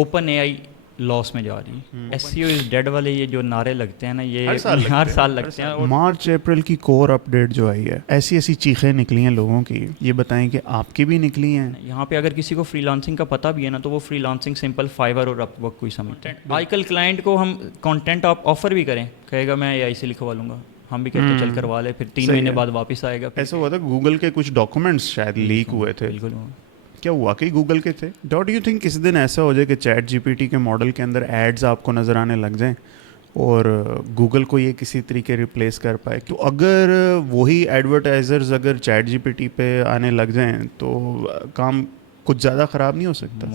Open اے آئی لاس میں جا رہی ہے. ایس سی او از ڈیڈ والے یہ جو نعرے لگتے ہیں نا یہ ہر سال لگتے ہیں. مارچ اپریل کی کور اپڈیٹ جو آئی ہے ایسی ایسی چیخیں نکلی ہیں لوگوں کی, یہ بتائیں کہ آپ کی بھی نکلی ہیں؟ یہاں پہ اگر کسی کو فری لانسنگ کا پتہ بھی ہے نا تو وہ فری لانسنگ سمپل فائیور اور اپ ورک کو ہی سمجھتے ہیں. آج کل کلائنٹ کو ہم کانٹینٹ آفر بھی کریں, کہے گا میں اے آئی سے لکھوا لوں گا, ہم بھی کہتے ہیں چل کروا لے, پھر 3 مہینے بعد واپس آئے گا. ایسا ہوا تھا گوگل کے کچھ ڈاکومنٹس شاید لیک ہوئے تھے. بالکل. کیا واقعی گوگل کے تھے؟ ڈونٹ یو تھنک کسی دن ایسا ہو جائے کہ چیٹ جی پی ٹی کے ماڈل کے اندر ایڈز آپ کو نظر آنے لگ جائیں اور گوگل کو یہ کسی طریقے ریپلیس کر پائے؟ تو اگر وہی ایڈورٹائزرز اگر چیٹ جی پی ٹی پہ آنے لگ جائیں تو کام کچھ زیادہ خراب نہیں ہو سکتا؟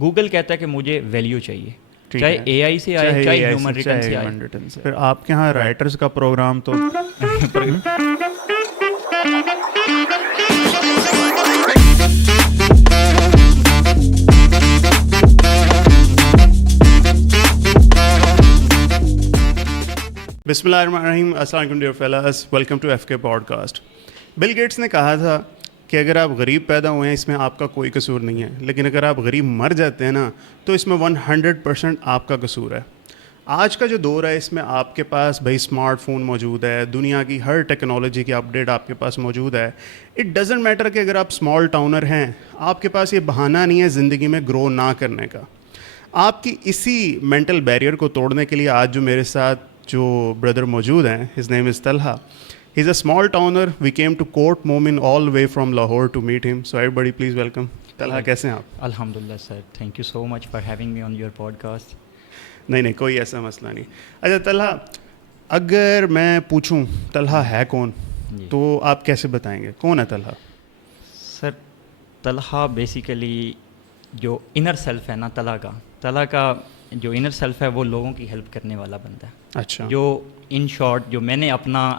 گوگل کہتا ہے کہ مجھے ویلیو چاہیے, چاہے اے آئی سے آئے چاہے ہیومن ریٹرن سے آئے. پھر آپ کے یہاں رائٹرز کا پروگرام تو بسم اللہ الرحمن الرحیم. السلام علیکم ڈیئر فیلاز, ویلکم ٹو ایف کے پوڈ کاسٹ. بل گیٹس نے کہا تھا کہ اگر آپ غریب پیدا ہوئے ہیں اس میں آپ کا کوئی قصور نہیں ہے, لیکن اگر آپ غریب مر جاتے ہیں نا تو اس میں 100% آپ کا قصور ہے. آج کا جو دور ہے اس میں آپ کے پاس بھائی اسمارٹ فون موجود ہے, دنیا کی ہر ٹیکنالوجی کی اپڈیٹ آپ کے پاس موجود ہے. اٹ ڈزنٹ میٹر کہ اگر آپ اسمال ٹاؤنر ہیں, آپ کے پاس یہ بہانہ نہیں ہے زندگی میں گرو نہ کرنے کا. آپ کی اسی مینٹل بیریئر کو توڑنے کے لیے آج جو میرے ساتھ جو بردر موجود ہیں, his name is Talha. He's a small towner. We came to Court Momin all the way from Lahore to meet him. So everybody please welcome. Talha, کیسے ہیں آپ؟ الحمدللہ sir, thank you so much for having me on your podcast. نہیں کوئی ایسا مسئلہ نہیں. اچھا طلحہ, اگر میں پوچھوں طلحہ ہے کون تو آپ کیسے بتائیں گے کون ہے طلحہ؟ سر طلحہ بیسیکلی جو انر سیلف ہے نا طلحہ کا جو انر سیلف ہے وہ لوگوں کی ہیلپ کرنے والا بندہ ہے. اچھا. جو ان شارٹ جو میں نے اپنا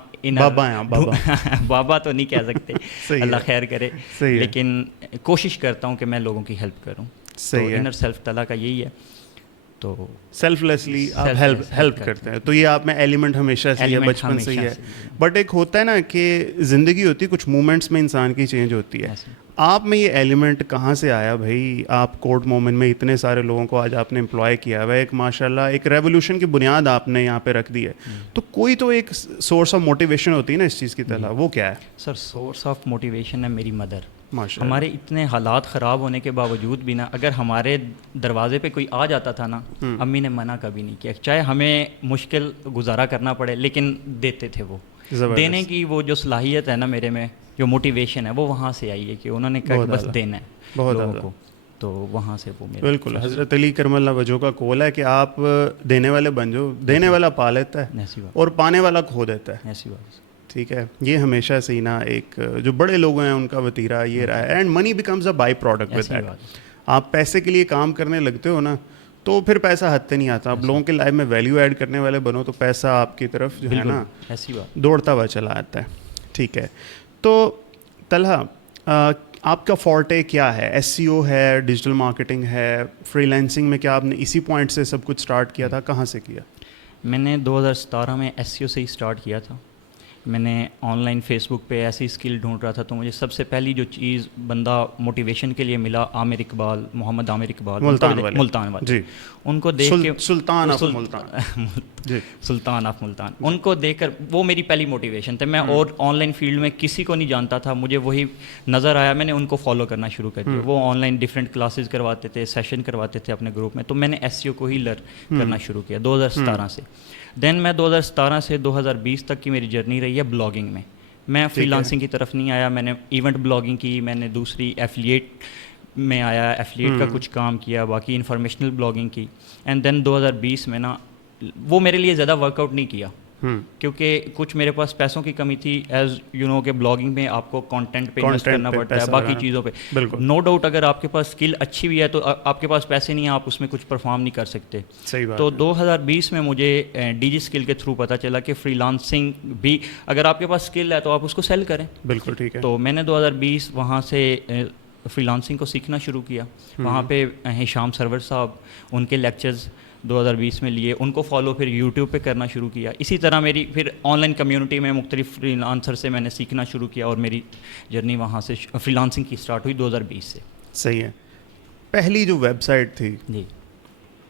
بابا تو نہیں کہہ سکتے اللہ خیر کرے, لیکن کوشش کرتا ہوں کہ میں لوگوں کی ہیلپ کروں. صحیح ہے. انر سیلف طلحہ کا یہی ہے. تو سیلف لیسلی آپ ہیلپ کرتے ہیں, تو یہ آپ میں ایلیمنٹ ہمیشہ سے ہے, بچپن سے ہی ہے. بٹ ایک ہوتا ہے نا کہ زندگی ہوتی ہے, کچھ مومنٹس میں انسان کی چینج ہوتی ہے. آپ میں یہ ایلیمنٹ کہاں سے آیا بھائی؟ آپ کورٹ مومن میں اتنے سارے لوگوں کو آج آپ نے امپلائی کیا ہے, ایک ماشاء اللہ ایک ریولیوشن کی بنیاد آپ نے یہاں پہ رکھ دی ہے. تو کوئی تو ایک سورس آف موٹیویشن ہوتی ہے نا اس چیز کی طرح, وہ کیا ہے؟ سر سورس آف موٹیویشن ہے میری مدر. ہمارے اتنے حالات خراب ہونے کے باوجود بھی نا اگر ہمارے دروازے پہ کوئی آ جاتا تھا نا, امی نے منع کبھی نہیں کیا, چاہے ہمیں مشکل گزارا کرنا پڑے لیکن دیتے تھے. وہ دینے کی وہ جو صلاحیت ہے نا میرے میں, جو موٹیویشن ہے وہ وہاں سے آئی ہے کہ انہوں نے کہا کہ بس دینا ہے لوگوں کو, تو وہاں سے وہ بالکل حضرت علی کرم اللہ وجہہ کا قول ہے کہ آپ دینے والے بن جاؤ, دینے والا پا لیتا ہے اور پانے والا کھو دیتا ہے. ایسی بات. ٹھیک ہے, یہ ہمیشہ سے ہی نا ایک جو بڑے لوگ ہیں ان کا وتیرہ یہ رہا ہے. And money becomes a by product with that. آپ پیسے کے لیے کام کرنے لگتے ہو نا تو پھر پیسہ ہاتھ نہیں آتا. آپ لوگوں کے لائف میں ویلیو ایڈ کرنے والے بنو تو پیسہ آپ کی طرف جو ہے نا دوڑتا ہوا چلا آتا ہے. ٹھیک ہے, تو طلحہ آپ کا فورٹے کیا ہے؟ ایس سی او ہے, ڈیجیٹل مارکیٹنگ ہے, فری لینسنگ میں کیا آپ نے اسی پوائنٹ سے سب کچھ اسٹارٹ کیا تھا؟ کہاں سے کیا؟ میں نے 2017 میں ایس سی او سے ہی اسٹارٹ کیا تھا. میں نے آن لائن فیس بک پہ ایسی اسکل ڈھونڈ رہا تھا, تو مجھے سب سے پہلی جو چیز بندہ موٹیویشن کے لیے ملا محمد عامر اقبال ملتان والے جی, ان کو دیکھ کے سلطان آف ملتان, ان کو دیکھ کر وہ میری پہلی موٹیویشن تھے. میں اور آن لائن فیلڈ میں کسی کو نہیں جانتا تھا, مجھے وہی نظر آیا, میں نے ان کو فالو کرنا شروع کر دیا. وہ آن لائن ڈفرینٹ کلاسز کرواتے تھے, سیشن کرواتے تھے اپنے گروپ میں, تو میں نے ایس سی او کو ہی لرن کرنا شروع کیا 2017 سے. دین میں 2017 سے 2020 تک کی میری جرنی رہی ہے بلاگنگ میں. میں فری لانسنگ کی طرف نہیں آیا, میں نے ایونٹ بلاگنگ کی, میں نے دوسری ایفلیٹ میں آیا, ایفلیٹ کا کچھ کام کیا, باقی انفارمیشنل بلاگنگ کی. اینڈ دین 2020 میں نا وہ میرے لیے زیادہ ورک آؤٹ نہیں کیا, کیونکہ کچھ میرے پاس پیسوں کی کمی تھی. ایز یو نو کہ بلاگنگ میں آپ کو کانٹینٹ پہ انویسٹ کرنا پڑتا ہے, باقی چیزوں پہ. نو ڈاؤٹ اگر آپ کے پاس اسکل اچھی بھی ہے تو آپ کے پاس پیسے نہیں ہیں, آپ اس میں کچھ پرفارم نہیں کر سکتے. تو 2020 میں مجھے ڈی جی اسکل کے تھرو پتہ چلا کہ فری لانسنگ بھی اگر آپ کے پاس اسکل ہے تو آپ اس کو سیل کریں. بالکل ٹھیک ہے. تو میں نے 2020 وہاں سے فری لانسنگ کو سیکھنا شروع کیا. وہاں پہ ہشام سرور صاحب, ان کے لیکچرز 2020 میں لیے, ان کو فالو پھر یوٹیوب پہ کرنا شروع کیا. اسی طرح میری پھر آن لائن کمیونٹی میں مختلف فری لانسر سے میں نے سیکھنا شروع کیا, اور میری جرنی وہاں سے فری لانسنگ کی اسٹارٹ ہوئی 2020 سے. صحیح ہے. پہلی جو ویب سائٹ تھی جی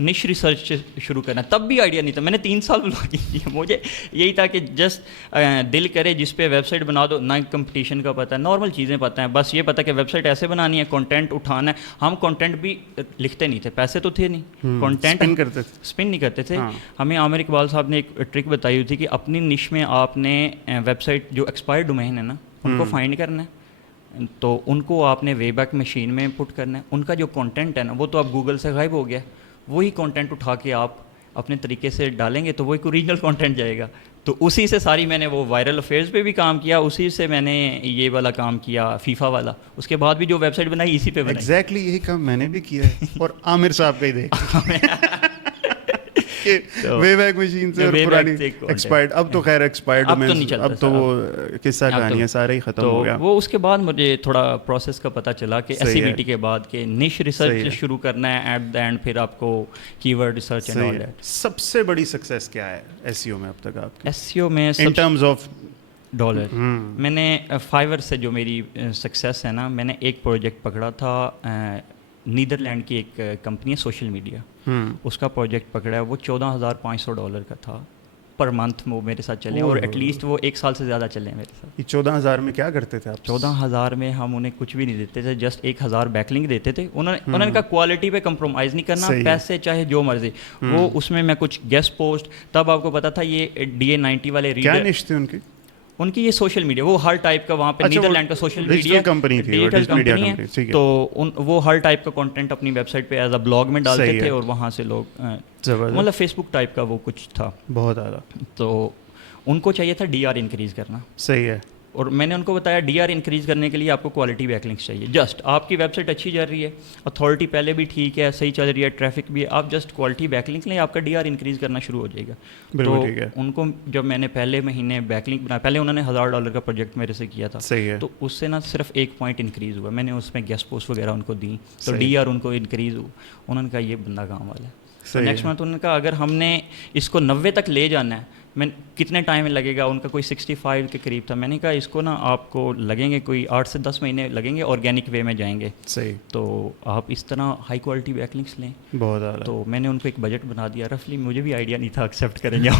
نش ریسرچ شروع کرنا, تب بھی آئیڈیا نہیں تھا. میں نے 3 سال بلاگنگ کی, مجھے یہی تھا کہ جسٹ دل کرے جس پہ ویب سائٹ بنا دو, نہ کمپٹیشن کا پتہ ہے, نارمل چیزیں پتہ ہیں, بس یہ پتہ کہ ویب سائٹ ایسے بنانی ہے, کنٹینٹ اٹھانا ہے. ہم کنٹینٹ بھی لکھتے نہیں تھے, پیسے تو تھے نہیں, کنٹینٹ اسپن نہیں کرتے تھے. ہمیں عامر اقبال صاحب نے ایک ٹرک بتائی ہوئی تھی کہ اپنی نش میں آپ نے ویب سائٹ جو ایکسپائرڈ ڈومین ہے نا ان کو فائنڈ کرنا ہے, تو ان کو آپ نے وے بیک مشین میں پٹ کرنا ہے. ان کا جو کنٹینٹ ہے نا وہ تو اب گوگل سے غائب ہو گیا, وہی کنٹینٹ اٹھا کے آپ اپنے طریقے سے ڈالیں گے تو وہ ایک اوریجنل کنٹینٹ جائے گا. تو اسی سے ساری میں نے وہ وائرل افیئرس پہ بھی کام کیا, اسی سے میں نے یہ والا کام کیا فیفا والا, اس کے بعد بھی جو ویب سائٹ بنائی اسی پہ بنائی. ایگزیکٹلی یہی کام میں نے بھی کیا ہے, اور عامر صاحب کا ہی دیکھ وے بیک مشین سے, اور پرانی ایکسپائرڈ, اب تو خیر ایکسپائرڈ اب تو وہ قصہ کہانی ہے سارا ہی ختم ہو گیا. وہ اس کے بعد مجھے تھوڑا پروسیس کا پتہ چلا کہ ایس سی بی ٹی کے بعد کہ نش ریسرچ شروع کرنا ہے, ایٹ دا اینڈ پھر آپ کو keyword research and all that. سب سے بڑی سکسیس کیا ہے ایس سی او میں اب تک آپ کی؟ ایس سی او میں ان ٹرمز آف ڈالر, میں نے فائیور سے جو میری سکسیس ہے نا, میں نے ایک پروجیکٹ پکڑا تھا, نیدرلینڈ کی ایک کمپنی ہے سوشل میڈیا, اس کا پروجیکٹ پکڑا ہے, وہ $14,500 کا تھا پر منتھ. وہ میرے ساتھ چلے اور ایٹ لیسٹ وہ 1 سال سے زیادہ چلے ہیں میرے ساتھ. 14,000 میں کیا کرتے تھے آپ؟ 14,000 میں ہم انہیں کچھ بھی نہیں دیتے تھے, جسٹ 1,000 بیک لنک دیتے تھے. انہوں نے کہا کوالٹی پہ کمپرومائز نہیں کرنا, پیسے چاہے جو مرضی. وہ اس میں کچھ گیسٹ پوسٹ, تب آپ کو پتا تھا یہ DA90 والے کیا نش تھے ان کی یہ سوشل میڈیا, وہ ہر ٹائپ کا وہاں پہ نیدرلینڈ کا سوشل میڈیا ڈیجیٹل کمپنی ہے, تو وہ ہر ٹائپ کا کنٹینٹ اپنی ویب سائٹ پہ ایز اے بلاگ میں ڈالتے تھے, اور وہاں سے لوگ مطلب فیس بک ٹائپ کا وہ کچھ تھا بہت زیادہ. تو ان کو چاہیے تھا DR انکریز کرنا. صحیح ہے. اور میں نے ان کو بتایا DR انکریز کرنے کے لیے آپ کو کوالٹی بیک لنکس چاہیے. جسٹ آپ کی ویب سائٹ اچھی چل رہی ہے, اتھارٹی پہلے بھی ٹھیک ہے, صحیح چل رہی ہے, ٹریفک بھی ہے, آپ جسٹ کوالٹی بیک لنک لیں, آپ کا DR انکریز کرنا شروع ہو جائے گا. تو ان کو جب میں نے پہلے مہینے بیک لنک بنایا, پہلے انہوں نے $1,000 کا پروجیکٹ میرے سے کیا تھا, تو اس سے نا صرف 1 پوائنٹ انکریز ہوا. میں نے اس میں گیسٹ پوسٹ وغیرہ ان کو دی, تو DR ان کو انکریز ہوا. انہوں نے کہا یہ بندہ کام والا ہے. نیکسٹ منتھ انہوں نے کہا اگر ہم نے اس کو 90 تک لے جانا ہے, میں کتنے ٹائم لگے گا, ان کا کوئی 65 کے قریب تھا. میں نے کہا اس کو نا آپ کو لگیں گے کوئی 8 سے 10 مہینے لگیں گے, آرگینک وے میں جائیں گے. صحیح. تو آپ اس طرح ہائی کوالٹی بیک لنکس لیں. بہت اعلیٰ. تو میں نے ان کو ایک بجٹ بنا دیا رفلی, مجھے بھی آئیڈیا نہیں تھا ایکسیپٹ کریں گے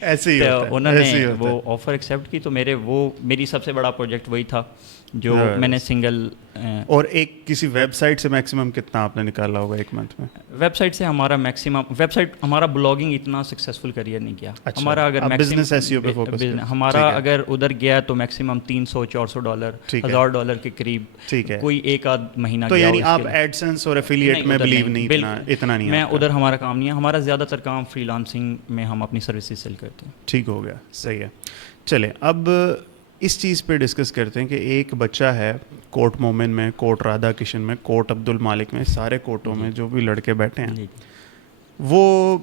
ایسے ہی انہوں نے وہ آفر ایکسیپٹ کی. تو میری سب سے بڑا پروجیکٹ وہی تھا جو میں نے سنگل. اور ایک کسی ویب سائٹ سے میکسیمم کتنا آپ نے نکالا ہوگا 1 منتھ میں؟ ویب سائٹ سے ہمارا میکسیمم, ویب سائٹ ہمارا بلاگنگ اتنا سکسیزفل کریئر نہیں گیا ہمارا. اگر میکسیمم ہمارا اگر ادھر گیا تو میکسیمم $300-400 $1,000 کے قریب, کوئی ایک آدھ مہینہ. تو یعنی آپ ایڈسنس اور ایفیلیٹ میں بلیو نہیں, اتنا نہیں. میں ادھر ہمارا کام نہیں ہے, ہمارا زیادہ تر کام فری لانسنگ میں ہم اپنی سروسز سیل کرتے ہیں. ٹھیک ہو گیا, صحیح ہے. چلیں اب اس چیز پہ ڈسکس کرتے ہیں کہ ایک بچہ ہے کوٹ مومن میں, کوٹ رادھا کشن میں, کوٹ عبد المالک میں, سارے کوٹوں میں جو بھی لڑکے بیٹھے ہیں, وہ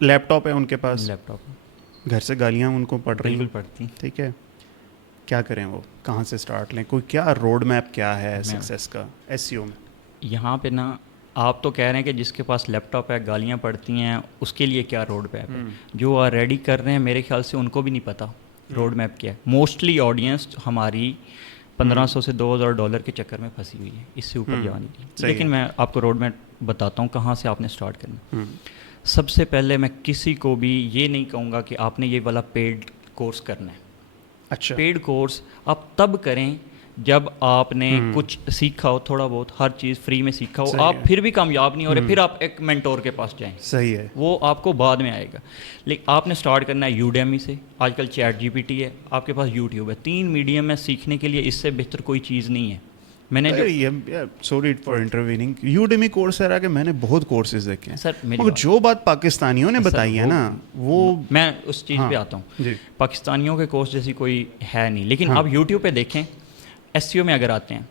لیپ ٹاپ ہے ان کے پاس, لیپ ٹاپ, گھر سے گالیاں ان کو پڑ رہی ہیں, پڑتی. ٹھیک ہے, کیا کریں, وہ کہاں سے سٹارٹ لیں, کوئی کیا روڈ میپ کیا ہے سکسیس کا ایس سی او میں؟ یہاں پہ نا آپ تو کہہ رہے ہیں کہ جس کے پاس لیپ ٹاپ ہے, گالیاں پڑتی ہیں, اس کے لیے کیا روڈ میپ ہے. جو ریڈی کر رہے ہیں میرے خیال سے ان کو بھی نہیں پتہ روڈ میپ کیا ہے. موسٹلی آڈینس ہماری $1,500 سے $2,000 کے چکر میں پھنسی ہوئی ہے, اس سے اوپر جانے کی. لیکن میں آپ کو روڈ میپ بتاتا ہوں کہاں سے آپ نے اسٹارٹ کرنا. سب سے پہلے میں کسی کو بھی یہ نہیں کہوں گا کہ آپ نے یہ والا پیڈ کورس کرنا ہے. اچھا, پیڈ کورس آپ تب کریں جب آپ نے کچھ سیکھا ہو, تھوڑا بہت ہر چیز فری میں سیکھا ہو. آپ پھر بھی کامیاب نہیں ہو رہے, پھر آپ ایک مینٹور کے پاس جائیں. صحیح ہے, وہ آپ کو بعد میں آئے گا. لیکن آپ نے اسٹارٹ کرنا ہے یوڈیمی سے. آج کل چیٹ GPT ہے, آپ کے پاس یوٹیوب ہے. 3 میڈیم میں سیکھنے کے لیے اس سے بہتر کوئی چیز نہیں ہے. میں نے sorry for intervening, Udemy course ہے کہ میں نے بہت کورسز دیکھے ہیں سر. مگر جو بات پاکستانیوں نے بتائی ہے نا, وہ میں اس چیز پہ آتا ہوں. پاکستانیوں کے کورس جیسی کوئی ہے نہیں. لیکن آپ یوٹیوب پہ دیکھیں, ایس سی او میں اگر آتے ہیں,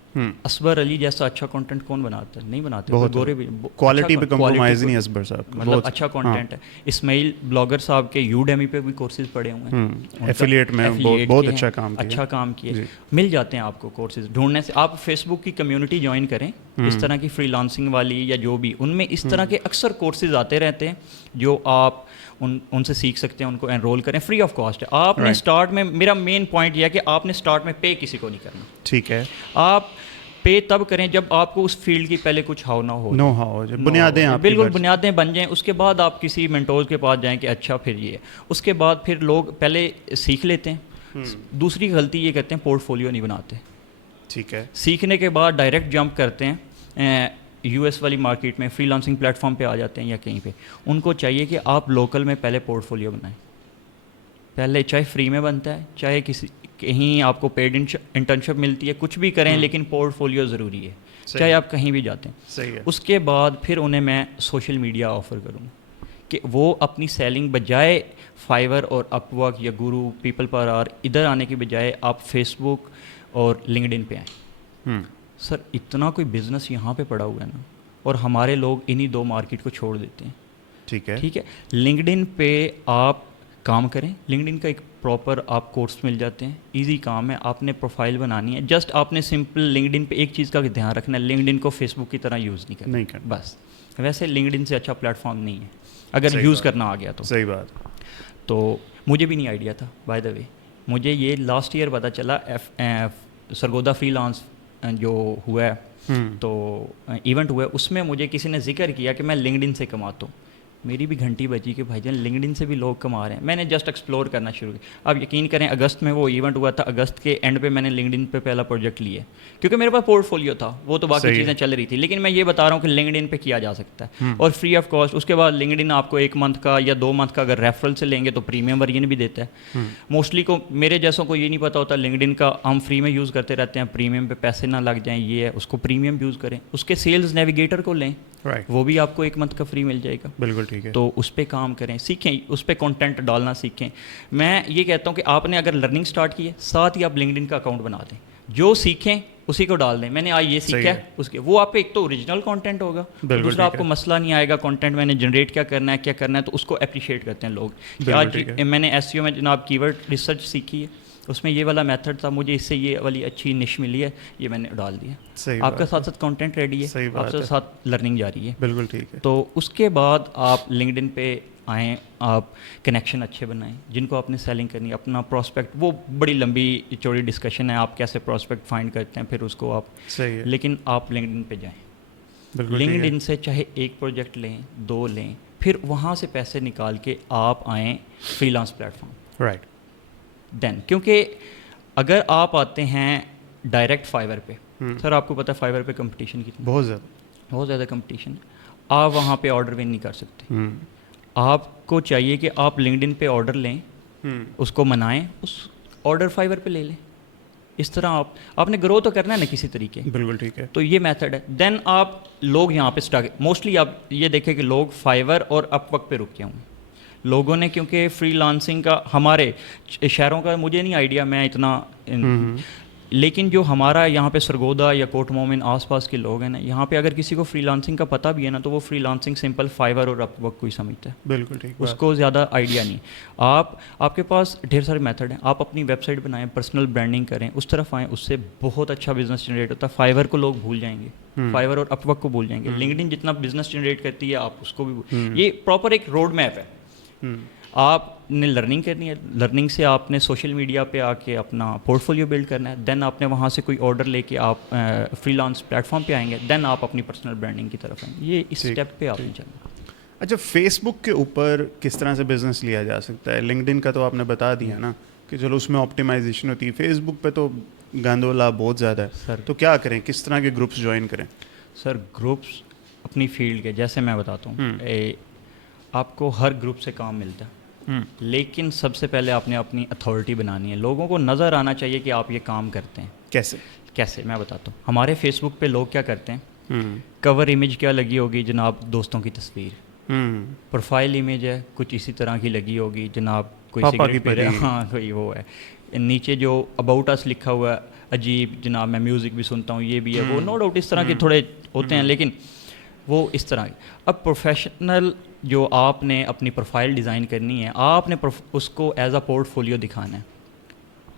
اصبر علی جیسا اچھا کنٹینٹ کون بناتا ہے؟ نہیں بناتے. گورے بھی کوالٹی پہ کمپرومائز نہیں. اصبر صاحب مطلب اچھا کنٹینٹ ہے. اسماعیل بلاگر صاحب کے یوڈیمی پہ بھی کورسز پڑے ہوئے ہیں, ایفیلیٹ میں بہت اچھا کام کیا. مل جاتے ہیں آپ کو کورسز ڈھونڈنے سے. آپ فیس بک کی کمیونٹی جوائن کریں, اس طرح کی فری لانسنگ والی یا جو بھی, ان میں اس طرح کے اکثر کورسز آتے رہتے ہیں جو آپ ان سے سیکھ سکتے ہیں. ان کو انرول کریں, فری آف کاسٹ ہے. آپ نے اسٹارٹ میں, میرا مین پوائنٹ یہ ہے کہ آپ نے اسٹارٹ میں پے کسی کو نہیں کرنا. ٹھیک ہے, آپ پے تب کریں جب آپ کو اس فیلڈ کی پہلے کچھ ہاؤ نہ ہو، نو ہاؤ بنیادیں آپ کی بالکل بنیادیں بن جائیں. اس کے بعد آپ کسی مینٹورز کے پاس جائیں کہ اچھا پھر یہ اس کے بعد پھر لوگ پہلے سیکھ لیتے ہیں. دوسری غلطی یہ کرتے ہیں پورٹ فولیو نہیں بناتے. ٹھیک ہے. سیکھنے کے بعد ڈائریکٹ جمپ کرتے ہیں یو ایس والی مارکیٹ میں، فری لانسنگ پلیٹ فارم پہ آ جاتے ہیں یا کہیں پہ. ان کو چاہیے کہ آپ لوکل میں پہلے پورٹ فولیو بنائیں، پہلے چاہے فری میں بنتا ہے چاہے کہیں آپ کو پیڈ انٹرنشپ ملتی ہے، کچھ بھی کریں لیکن پورٹ فولیو ضروری ہے چاہے آپ کہیں بھی جاتے ہیں. صحیح ہے. اس کے بعد پھر انہیں میں سوشل میڈیا آفر کروں کہ وہ اپنی سیلنگ بجائے فائیور اور اپ ورک یا گورو پیپل پر آر ادھر آنے کی بجائے آپ فیس بک اور لنکڈ ان پہ آئیں. سر اتنا کوئی بزنس یہاں پہ پڑا ہوا ہے نا، اور ہمارے لوگ انہی دو مارکیٹ کو چھوڑ دیتے ہیں. ٹھیک ہے. ٹھیک ہے. لنکڈ ان پہ آپ کام کریں، لنکڈ ان کا ایک پراپر آپ کورس مل جاتے ہیں، ایزی کام ہے. آپ نے پروفائل بنانی ہے، جسٹ آپ نے سمپل لنکڈ ان پہ ایک چیز کا دھیان رکھنا ہے، لنکڈ ان کو فیس بک کی طرح یوز نہیں کرنا بس. ویسے لنکڈ ان سے اچھا پلیٹ فارم نہیں ہے اگر یوز کرنا آ گیا تو. صحیح بات. تو مجھے بھی نہیں آئیڈیا تھا بائی دا وے، مجھے یہ لاسٹ ایئر پتہ چلا سرگودا فری لانس جو ہوا ہے تو ایونٹ ہوا ہے، اس میں مجھے کسی نے ذکر کیا کہ میں لنکڈ ان سے کماتا ہوں. میری بھی گھنٹی بجی کہ بھائی جان لنکڈ ان سے بھی لوگ کما رہے ہیں. میں نے جسٹ ایکسپلور کرنا شروع کیا. اب یقین کریں اگست میں وہ ایونٹ ہوا تھا، اگست کے اینڈ پہ میں نے لنکڈ ان پہ پہلا پروجیکٹ لیا کیونکہ میرے پاس پورٹ فولیو تھا، وہ تو باقی چیزیں چل رہی تھی. لیکن میں یہ بتا رہا ہوں کہ لنکڈ ان پہ کیا جا سکتا ہے اور فری آف کاسٹ. اس کے بعد لنکڈ ان آپ کو 1 منتھ کا یا 2 منتھ کا اگر ریفرل سے لیں گے تو پریمیم ورژن بھی دیتا ہے. موسٹلی کو میرے جیسوں کو یہ نہیں پتا ہوتا لنکڈ ان کا ہم فری میں یوز کرتے رہتے ہیں، پریمیم پہ پیسے نہ لگ جائیں، یہ ہے اس کو پریمیم یوز کریں. اس کے سیلز نیویگیٹر کو لیں، وہ بھی آپ کو 1 منتھ کا فری مل جائے گا. بالکل ٹھیک ہے. تو اس پہ کام کریں، سیکھیں، اس پہ کنٹینٹ ڈالنا سیکھیں. میں یہ کہتا ہوں کہ آپ نے اگر لرننگ سٹارٹ کی ہے ساتھ ہی آپ لنکڈ ان کا اکاؤنٹ بنا دیں، جو سیکھیں اسی کو ڈال دیں. میں نے آج یہ سیکھا ہے اس کے، وہ آپ ایک تو اوریجنل کانٹینٹ ہوگا، دوسرا آپ کو مسئلہ نہیں آئے گا کانٹینٹ میں نے جنریٹ کیا کرنا ہے تو اس کو اپریشیٹ کرتے ہیں لوگ. آج میں نے ایس ای او میں جناب کی ورڈ ریسرچ سیکھی ہے، اس میں یہ والا میتھڈ تھا، مجھے اس سے یہ والی اچھی نش ملی ہے، یہ میں نے ڈال دیا. آپ کا ساتھ ساتھ کانٹینٹ ریڈی ہے، آپ کے ساتھ لرننگ جاری ہے. بالکل ٹھیک ہے. تو اس کے بعد آپ لنکڈ ان پہ آئیں، آپ کنیکشن اچھے بنائیں جن کو آپ نے سیلنگ کرنی ہے. اپنا پراسپیکٹ وہ بڑی لمبی چوڑی ڈسکشن ہے، آپ کیسے پراسپیکٹ فائنڈ کرتے ہیں پھر اس کو آپ. صحیح ہے. لیکن آپ لنکڈ ان پہ جائیں، لنکڈ ان سے چاہے 1 پروجیکٹ لیں 2 لیں، پھر وہاں سے پیسے نکال کے آپ آئیں freelance platform. Right. Then کیونکہ اگر آپ آتے ہیں ڈائریکٹ فائیور پہ، سر آپ کو پتہ ہے فائیور پہ کمپٹیشن کتنی، بہت زیادہ کمپٹیشن ہے. آپ وہاں پہ آرڈر ون نہیں کر سکتے. آپ کو چاہیے کہ آپ لنکڈ ان پہ آرڈر لیں، اس کو منائیں، اس آرڈر فائیور پہ لے لیں. اس طرح آپ نے گرو تو کرنا ہے نا کسی طریقے. بالکل ٹھیک ہے. تو یہ میتھڈ ہے. دین آپ لوگ یہاں پہ اسٹارٹ، موسٹلی آپ یہ دیکھیں کہ لوگ فائیور اور اپ ورک پہ رکے ہوں لوگوں نے، کیونکہ فری لانسنگ کا ہمارے شہروں کا مجھے نہیں آئیڈیا میں اتنا، لیکن جو ہمارا یہاں پہ سرگودا یا کوٹ مومن آس پاس کے لوگ ہیں نا، یہاں پہ اگر کسی کو فری لانسنگ کا پتہ بھی ہے نا تو وہ فری لانسنگ سمپل فائیور اور اپ ورک کو ہی سمجھتا ہے. بالکل ٹھیک. اس کو زیادہ آئیڈیا نہیں. آپ کے پاس ڈھیر سارے میتھڈ ہیں. آپ اپنی ویب سائٹ بنائیں، پرسنل برانڈنگ کریں، اس طرف آئیں، اس سے بہت اچھا بزنس جنریٹ ہوتا ہے. فائیور کو لوگ بھول جائیں گے، فائیور اور اپ ورک کو بھول جائیں گے. لنکڈ ان جتنا بزنس جنریٹ کرتی ہے آپ اس کو بھی. یہ پراپر ایک روڈ میپ ہے. آپ نے لرننگ کرنی ہے، لرننگ سے آپ نے سوشل میڈیا پہ آ کے اپنا پورٹ فولیو بلڈ کرنا ہے. دین آپ نے وہاں سے کوئی آرڈر لے کے آپ فری لانس پلیٹ فارم پہ آئیں گے. دین آپ اپنی پرسنل برانڈنگ کی طرف آئیں گے. یہ اس اسٹیپ پہ آپ نے چلنا. اچھا، فیس بک کے اوپر کس طرح سے بزنس لیا جا سکتا ہے؟ لنکڈ ان کا تو آپ نے بتا دیا نا کہ چلو اس میں آپٹیمائزیشن ہوتی ہے. فیس بک پہ تو گاندولا بہت زیادہ ہے سر. تو کیا کریں، کس طرح کے گروپس جوائن کریں؟ سر گروپس اپنی فیلڈ کے، جیسے میں بتاتا ہوں، آپ کو ہر گروپ سے کام ملتا ہے، لیکن سب سے پہلے آپ نے اپنی اتھارٹی بنانی ہے. لوگوں کو نظر آنا چاہیے کہ آپ یہ کام کرتے ہیں. کیسے میں بتاتا ہوں. ہمارے فیس بک پہ لوگ کیا کرتے ہیں، کور امیج کیا لگی ہوگی جناب، دوستوں کی تصویر. پروفائل امیج ہے کچھ اسی طرح کی لگی ہوگی جناب، کوئی سگریٹ پی رہا ہے، ہاں کوئی وہ ہے. نیچے جو اباؤٹ اس لکھا ہوا ہے عجیب، جناب میں میوزک بھی سنتا ہوں، یہ بھی ہے وہ. نو ڈاؤٹ اس طرح کے تھوڑے ہوتے ہیں، لیکن وہ اس طرح. اب پروفیشنل جو آپ نے اپنی پروفائل ڈیزائن کرنی ہے، آپ نے اس کو ایز اے پورٹ فولیو دکھانا ہے.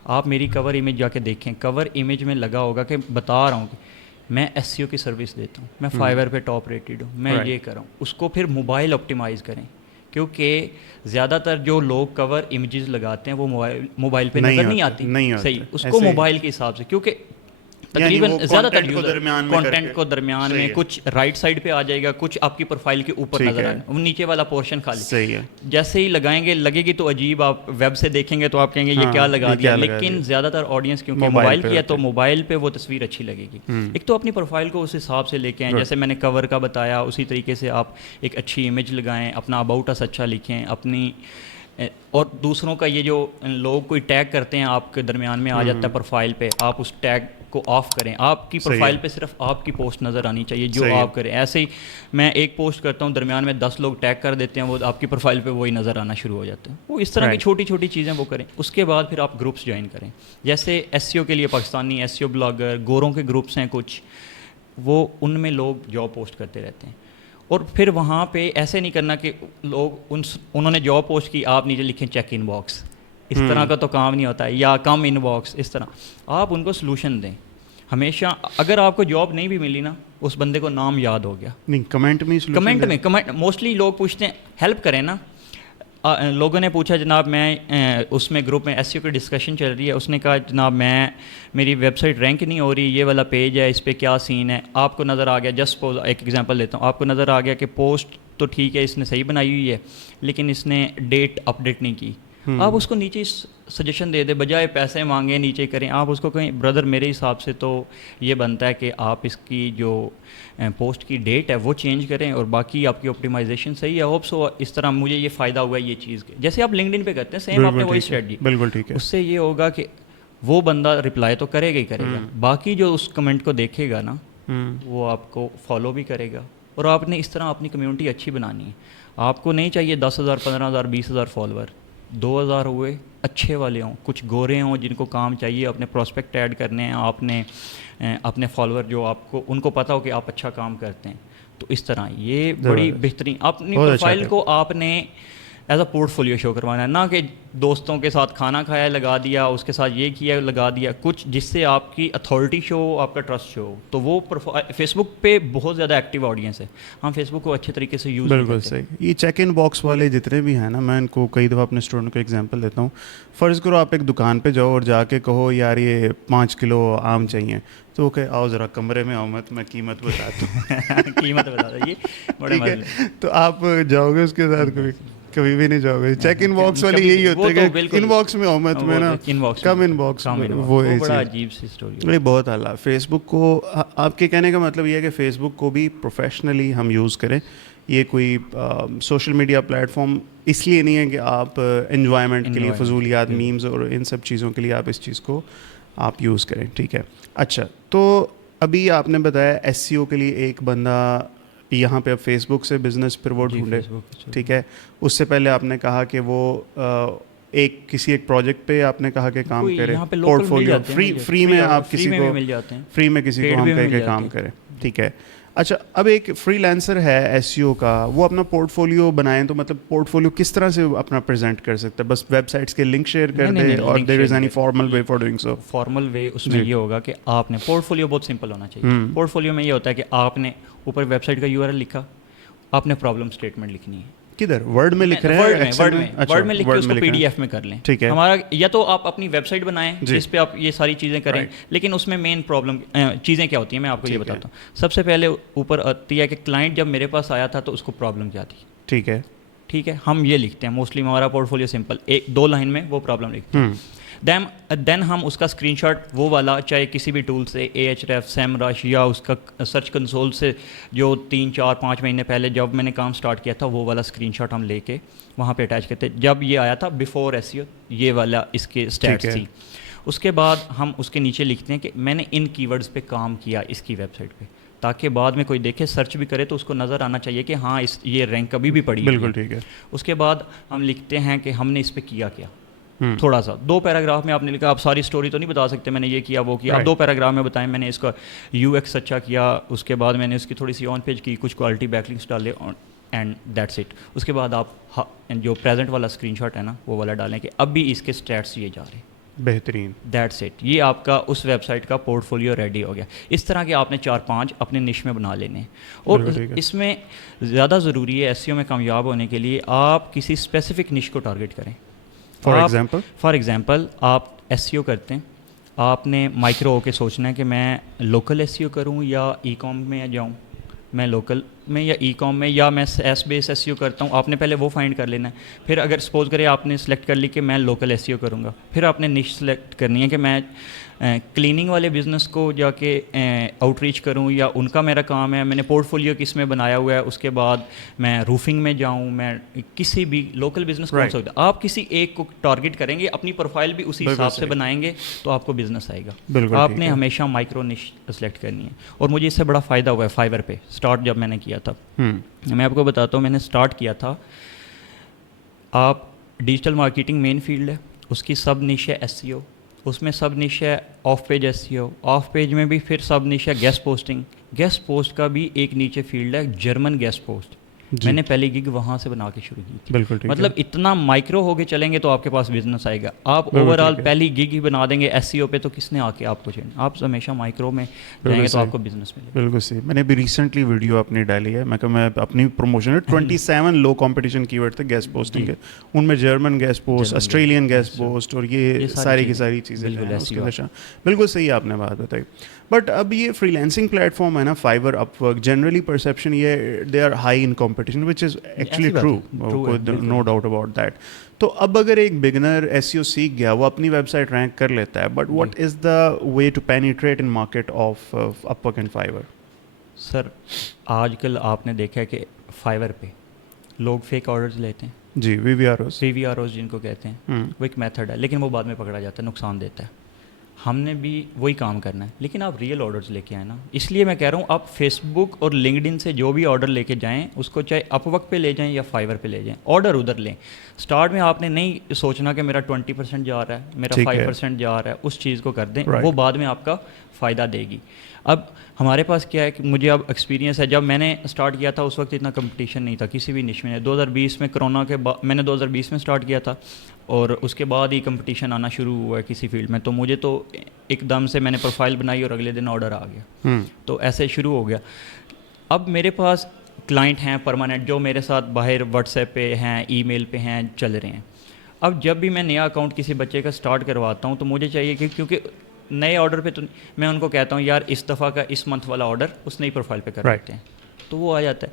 آپ میری کور امیج جا کے دیکھیں، کور امیج میں لگا ہوگا کہ بتا رہا ہوں کہ میں ایس سی او کی سروس دیتا ہوں، میں فائیور پہ ٹاپ ریٹڈ ہوں، میں یہ کروں. اس کو پھر موبائل آپٹیمائز کریں، کیونکہ زیادہ تر جو لوگ کور امیجز لگاتے ہیں وہ موبائل پہ نظر نہیں آتی. صحیح، اس کو موبائل کے حساب سے، کیونکہ تقریباً زیادہ تر کانٹینٹ کو درمیان میں کچھ رائٹ سائڈ پہ آ جائے گا, کچھ آپ کی پروفائل کے اوپر نظر آئے گا, نیچے والا پورشن خالی. صحیح ہے. جیسے ہی لگائیں گے لگے گی تو عجیب, آپ ویب سے دیکھیں گے تو آپ کہیں گے یہ کیا لگا دیا, لیکن زیادہ تر آڈینس کیونکہ موبائل کی ہے تو موبائل پہ وہ تصویر اچھی لگے گی. ایک تو اپنی پروفائل کو اس حساب سے لے کے آئیں, جیسے میں نے کور کا بتایا اسی طریقے سے آپ ایک اچھی امیج لگائیں, اپنا اباؤٹ اس اچھا لکھیں اپنی, اور دوسروں کا یہ جو لوگ کوئی ٹیگ کرتے ہیں آپ کے درمیان میں آ جاتا ہے پروفائل پہ, آپ اس ٹیگ کو آف کریں. آپ کی پروفائل پہ صرف آپ کی پوسٹ نظر آنی چاہیے جو آپ کریں. ایسے ہی میں ایک پوسٹ کرتا ہوں, درمیان میں 10 لوگ ٹیگ کر دیتے ہیں, وہ آپ کی پروفائل پہ وہی نظر آنا شروع ہو جاتا ہے. وہ اس طرح کی چھوٹی چھوٹی چیزیں وہ کریں. اس کے بعد پھر آپ گروپس جوائن کریں, جیسے SEO کے لیے پاکستانی SEO بلاگر, گوروں کے گروپس ہیں کچھ, وہ ان میں لوگ جاب پوسٹ کرتے رہتے ہیں. اور پھر وہاں پہ ایسے نہیں کرنا کہ لوگ انہوں نے جاب پوسٹ کی, آپ نیچے لکھیں چیک ان باکس, اس طرح کا تو کام نہیں ہوتا ہے, یا کم ان باکس. اس طرح آپ ان کو سلوشن دیں ہمیشہ. اگر آپ کو جاب نہیں بھی ملی نا, اس بندے کو نام یاد ہو گیا, نہیں کمنٹ موسٹلی لوگ پوچھتے ہیں ہیلپ کریں نا. لوگوں نے پوچھا جناب میں اس میں گروپ میں SEO کی ڈسکشن چل رہی ہے, اس نے کہا جناب میری ویب سائٹ رینک نہیں ہو رہی, یہ والا پیج ہے اس پہ کیا سین ہے. آپ کو نظر آ گیا, جسٹ سپوز ایک ایگزامپل دیتا ہوں, آپ کو نظر آ گیا کہ پوسٹ تو ٹھیک ہے اس نے صحیح بنائی ہوئی ہے لیکن اس نے ڈیٹ اپڈیٹ نہیں کی, آپ اس کو نیچے سجیشن دے دیں, بجائے پیسے مانگیں نیچے کریں. آپ اس کو کہیں بردر میرے حساب سے تو یہ بنتا ہے کہ آپ اس کی جو پوسٹ کی ڈیٹ ہے وہ چینج کریں, اور باقی آپ کی آپٹیمائزیشن صحیح ہے. ہوپ سو اس طرح مجھے یہ فائدہ ہوا ہے یہ چیز کے, جیسے آپ لنکڈ ان پہ کرتے ہیں سیم آپ نے وہی اسٹریٹجی. بالکل ٹھیک ہے. اس سے یہ ہوگا کہ وہ بندہ رپلائی تو کرے گا ہی کرے گا, باقی جو اس کمنٹ کو دیکھے گا نا وہ آپ کو فالو بھی کرے گا. اور آپ نے اس طرح اپنی کمیونٹی اچھی بنانی ہے. آپ کو نہیں چاہیے 10,000 15,000 20,000 فالوور, 2,000 ہوئے اچھے والے ہوں, کچھ گورے ہوں جن کو کام چاہیے, اپنے پراسپیکٹ ایڈ کرنے ہیں, آپ نے اپنے فالوور جو آپ کو ان کو پتہ ہو کہ آپ اچھا کام کرتے ہیں. تو اس طرح یہ بڑی بہترین اپنی پروفائل کو آپ نے ایز اے پورٹ فولیو شو کروانا ہے, نہ کہ دوستوں کے ساتھ کھانا کھایا لگا دیا, اس کے ساتھ یہ کیا لگا دیا, کچھ جس سے آپ کی اتھارٹی شو ہو, آپ کا ٹرسٹ شو ہو. تو وہ فیس بک پہ بہت زیادہ ایکٹیو آڈینس ہے, ہم فیس بک کو اچھے طریقے سے یوز کرتے ہیں. بالکل صحیح. یہ چیک ان باکس والے جتنے بھی ہیں نا, میں ان کو کئی دفعہ اپنے اسٹوڈنٹ کو ایگزامپل دیتا ہوں. فرض کرو آپ ایک دکان پہ جاؤ اور جا کے کہو یار یہ 5 کلو آم چاہیے, تو وہ کہ آؤ ذرا کمرے میں آؤ, میں قیمت بتاتا ہوں. قیمت بتا دیں, یہ بڑے مسئلے. تو آپ جاؤ گے اس کے ساتھ کبھی بھی نہیں جاؤ گے. چیک ان باکس والی یہی ہوتے ہیں کہ ان باکس میں آؤ, میں تمہیں نا کم ان باکس, وہ بڑا عجیب سی اسٹوری. نہیں بہت اعلیٰ. فیس بک کو آپ کے کہنے کا مطلب یہ ہے کہ فیس بک کو بھی پروفیشنلی ہم یوز کریں. یہ کوئی سوشل میڈیا پلیٹ فارم اس لیے نہیں ہے کہ آپ انجوائمنٹ کے لیے, فضولیات, میمز اور ان سب چیزوں کے لیے آپ اس چیز کو آپ یوز کریں. ٹھیک ہے. اچھا, تو ابھی آپ نے بتایا SEO کے لیے ایک بندہ یہاں پہ اب فیس بک سے بزنس پھر وہ ڈھونڈے. ٹھیک ہے. اس سے پہلے آپ نے کہا کہ وہ کسی ایک پروجیکٹ پہ آپ نے کہا کہ کام کرے, پورٹ فولیو فری میں آپ کسی کو فری میں کسی کو ہم کہہ کے کام کریں. ٹھیک ہے. اچھا, اب ایک فری لینسر ہے SEO کا, وہ اپنا پورٹ فولیو بنائیں تو مطلب پورٹ فولیو کس طرح سے اپنا پریزنٹ کر سکتا ہے؟ بس ویب سائٹس کے لنک شیئر کر دے, اور there is any formal way for doing so? Formal way اس میں یہ ہوگا کہ آپ نے پورٹ فولیو بہت سمپل ہونا چاہیے. پورٹ فولیو میں یہ ہوتا ہے کہ آپ نے اوپر ویب سائٹ کا URL لکھا, آپ نے پرابلم اسٹیٹمنٹ لکھنی ہے. کدھر ورڈ میں لکھ رہے ہیں؟ ورڈ میں لکھ کے اس کو PDF میں کر لیں. ٹھیک ہے. ہمارا یا تو آپ اپنی ویب سائٹ بنائیں جس پہ آپ یہ ساری چیزیں کریں, لیکن اس میں مین پرابلم چیزیں کیا ہوتی ہیں میں آپ کو یہ بتاتا ہوں. سب سے پہلے اوپر آتی ہے کہ کلائنٹ جب میرے پاس آیا تھا تو اس کو پرابلم کیا تھی. ٹھیک ہے. ٹھیک ہے, ہم یہ لکھتے ہیں موسٹلی, ہمارا پورٹ فولیو سمپل 1-2 لائن میں وہ پرابلم لکھتے ہیں. دین ہم اس کا اسکرین شاٹ وہ والا, چاہے کسی بھی ٹول سے Ahref, SEMrush یا اس کا سرچ کنسول سے جو 3-4-5 مہینے پہلے جب میں نے کام سٹارٹ کیا تھا وہ والا اسکرین شاٹ ہم لے کے وہاں پہ اٹیچ کرتے, جب یہ آیا تھا بیفور SEO یہ والا اس کے اسٹیٹس تھی. اس کے بعد ہم اس کے نیچے لکھتے ہیں کہ میں نے ان کی ورڈز پہ کام کیا اس کی ویب سائٹ پہ, تاکہ بعد میں کوئی دیکھے سرچ بھی کرے تو اس کو نظر آنا چاہیے کہ ہاں یہ رینک کبھی بھی پڑی. بالکل ٹھیک ہے. اس کے بعد ہم لکھتے ہیں کہ ہم نے اس پہ کیا کیا, تھوڑا سا 2 پیراگراف میں آپ نے لکھا. آپ ساری اسٹوری تو نہیں بتا سکتے میں نے یہ کیا وہ کیا, آپ 2 پیراگراف میں بتائیں میں نے اس کا UX اچھا کیا, اس کے بعد میں نے اس کی تھوڑی سی آن پیج کی, کچھ کوالٹی بیک لنکس ڈالے, اینڈ دیٹس اٹ. اس کے بعد آپ جو پریزنٹ والا اسکرین شاٹ ہے نا وہ والا ڈالیں کہ اب بھی اس کے اسٹیٹس یہ جا رہے ہیں. بہترین. That's it. یہ آپ کا اس ویب سائٹ کا پورٹ فولیو ریڈی ہو گیا. اس طرح کے آپ نے 4-5 اپنے نش میں بنا لینے. اور اس میں زیادہ ضروری ہے SEO میں کامیاب ہونے کے لیے آپ کسی اسپیسیفک نش کو ٹارگیٹ کریں. فار ایگزامپل آپ SEO کرتے ہیں, آپ نے مائکرو ہو کے سوچنا ہے کہ میں لوکل SEO کروں یا ای کام میں جاؤں. میں لوکل میں یا ای کام میں یا میں ایس بیس SEO کرتا ہوں. آپ نے پہلے وہ فائنڈ کر لینا ہے. پھر اگر سپوز کرے آپ نے سلیکٹ کر لی کہ میں لوکل SEO کروں گا, پھر آپ نے نش سلیکٹ کرنی ہے کہ میں کلیننگ والے بزنس کو جا کے آؤٹ ریچ کروں یا ان کا میرا کام ہے, میں نے پورٹ فولیو کس میں بنایا ہوا ہے, اس کے بعد میں روفنگ میں جاؤں, میں کسی بھی لوکل بزنس کون سا ہوتا ہے. آپ کسی ایک کو ٹارگٹ کریں گے, اپنی پروفائل بھی اسی حساب سے بنائیں گے تو آپ کو بزنس آئے گا. آپ نے ہمیشہ مائکرو نش سلیکٹ کرنی ہے. اور مجھے اس سے بڑا فائدہ ہوا ہے فائور پہ اسٹارٹ جب میں نے کیا تھا. میں آپ کو بتاتا ہوں, میں نے اسٹارٹ کیا تھا, آپ ڈیجیٹل مارکیٹنگ مین فیلڈ ہے, اس کی سب نش ہے SEO, اس میں سب نش ہے of page SEO, of page میں بھی پھر سب نش ہے گیسٹ پوسٹنگ. گیسٹ پوسٹ کا بھی ایک نیچے فیلڈ ہے جرمن گیسٹ پوسٹ. میں نے پہلی گگ وہاں سے بنا کے شروع کی تھی. بالکل ٹھیک. مطلب اتنا مائکرو ہو کے چلیں گے تو آپ کے پاس بزنس آئے گا. آپ اوور آل پہلی گگ ہی بنا دیں گے SEO پہ تو کس نے آ کے آپ کو چاہیے. آپ ہمیشہ مائکرو میں جائیں گے تو آپ کو بزنس ملے گا. بالکل صحیح. میں نے ابھی ریسنٹلی ویڈیو اپنی ڈالی ہے, میں اپنی پروموشن ہے 27 لو کمپٹیشن کی ورڈ تھے گیسٹ پوسٹنگ کے. ان میں German guest post, Australian guest post اور یہ ساری کی ساری چیزیں. بالکل صحیح آپ نے بات بتائی. بٹ اب یہ فری لینسنگ پلیٹ فارم ہے نا, Fiverr, Upwork, generally perception یہ they are high in competition which is actually true, no doubt about that. تو اب اگر ایک بگنر SEO سیکھ گیا, وہ اپنی ویب سائٹ رینک کر لیتا ہے, but what is the way to penetrate in market of Upwork and Fiverr? Sir آج کل آپ نے دیکھا ہے کہ فائور پہ لوگ فیک آرڈرز لیتے ہیں. جی, VVROs جن کو کہتے ہیں, وہ ایک میتھڈ ہے, لیکن وہ بعد میں پکڑا جاتا ہے, نقصان دیتا ہے. ہم نے بھی وہی کام کرنا ہے, لیکن آپ ریئل آرڈرز لے کے آئیں نا. اس لیے میں کہہ رہا ہوں آپ فیس بک اور لنکڈ سے جو بھی آرڈر لے کے جائیں, اس کو چاہے اپ ورک پہ لے جائیں یا فائور پہ لے جائیں, آرڈر ادھر لیں. اسٹارٹ میں آپ نے نہیں سوچنا کہ میرا 20% جا رہا ہے, میرا 5% جا رہا ہے, اس چیز کو کر دیں, وہ بعد میں آپ کا فائدہ دے گی. اب ہمارے پاس کیا ہے کہ مجھے اب ایکسپیرینس ہے, جب میں نے اسٹارٹ کیا تھا اس وقت اتنا کمپٹیشن نہیں تھا کسی بھی نش میں. 2020 میں کرونا کے بعد میں نے 2020 میں اسٹارٹ کیا تھا, اور اس کے بعد ہی کمپٹیشن آنا شروع ہوا ہے کسی فیلڈ میں. تو مجھے تو ایک دم سے میں نے پروفائل بنائی اور اگلے دن آرڈر آ گیا, تو ایسے شروع ہو گیا. اب میرے پاس کلائنٹ ہیں پرماننٹ جو میرے ساتھ باہر واٹس ایپ پہ ہیں, ای میل پہ ہیں, چل رہے ہیں. اب جب بھی میں نیا اکاؤنٹ کسی بچے کا اسٹارٹ کرواتا ہوں تو مجھے چاہیے کہ کیونکہ نئے آرڈر پہ تو میں ان کو کہتا ہوں یار اس دفعہ کا اس منتھ والا آرڈر اس نئی پروفائل پہ کر لیتے ہیں, تو وہ آ جاتا ہے.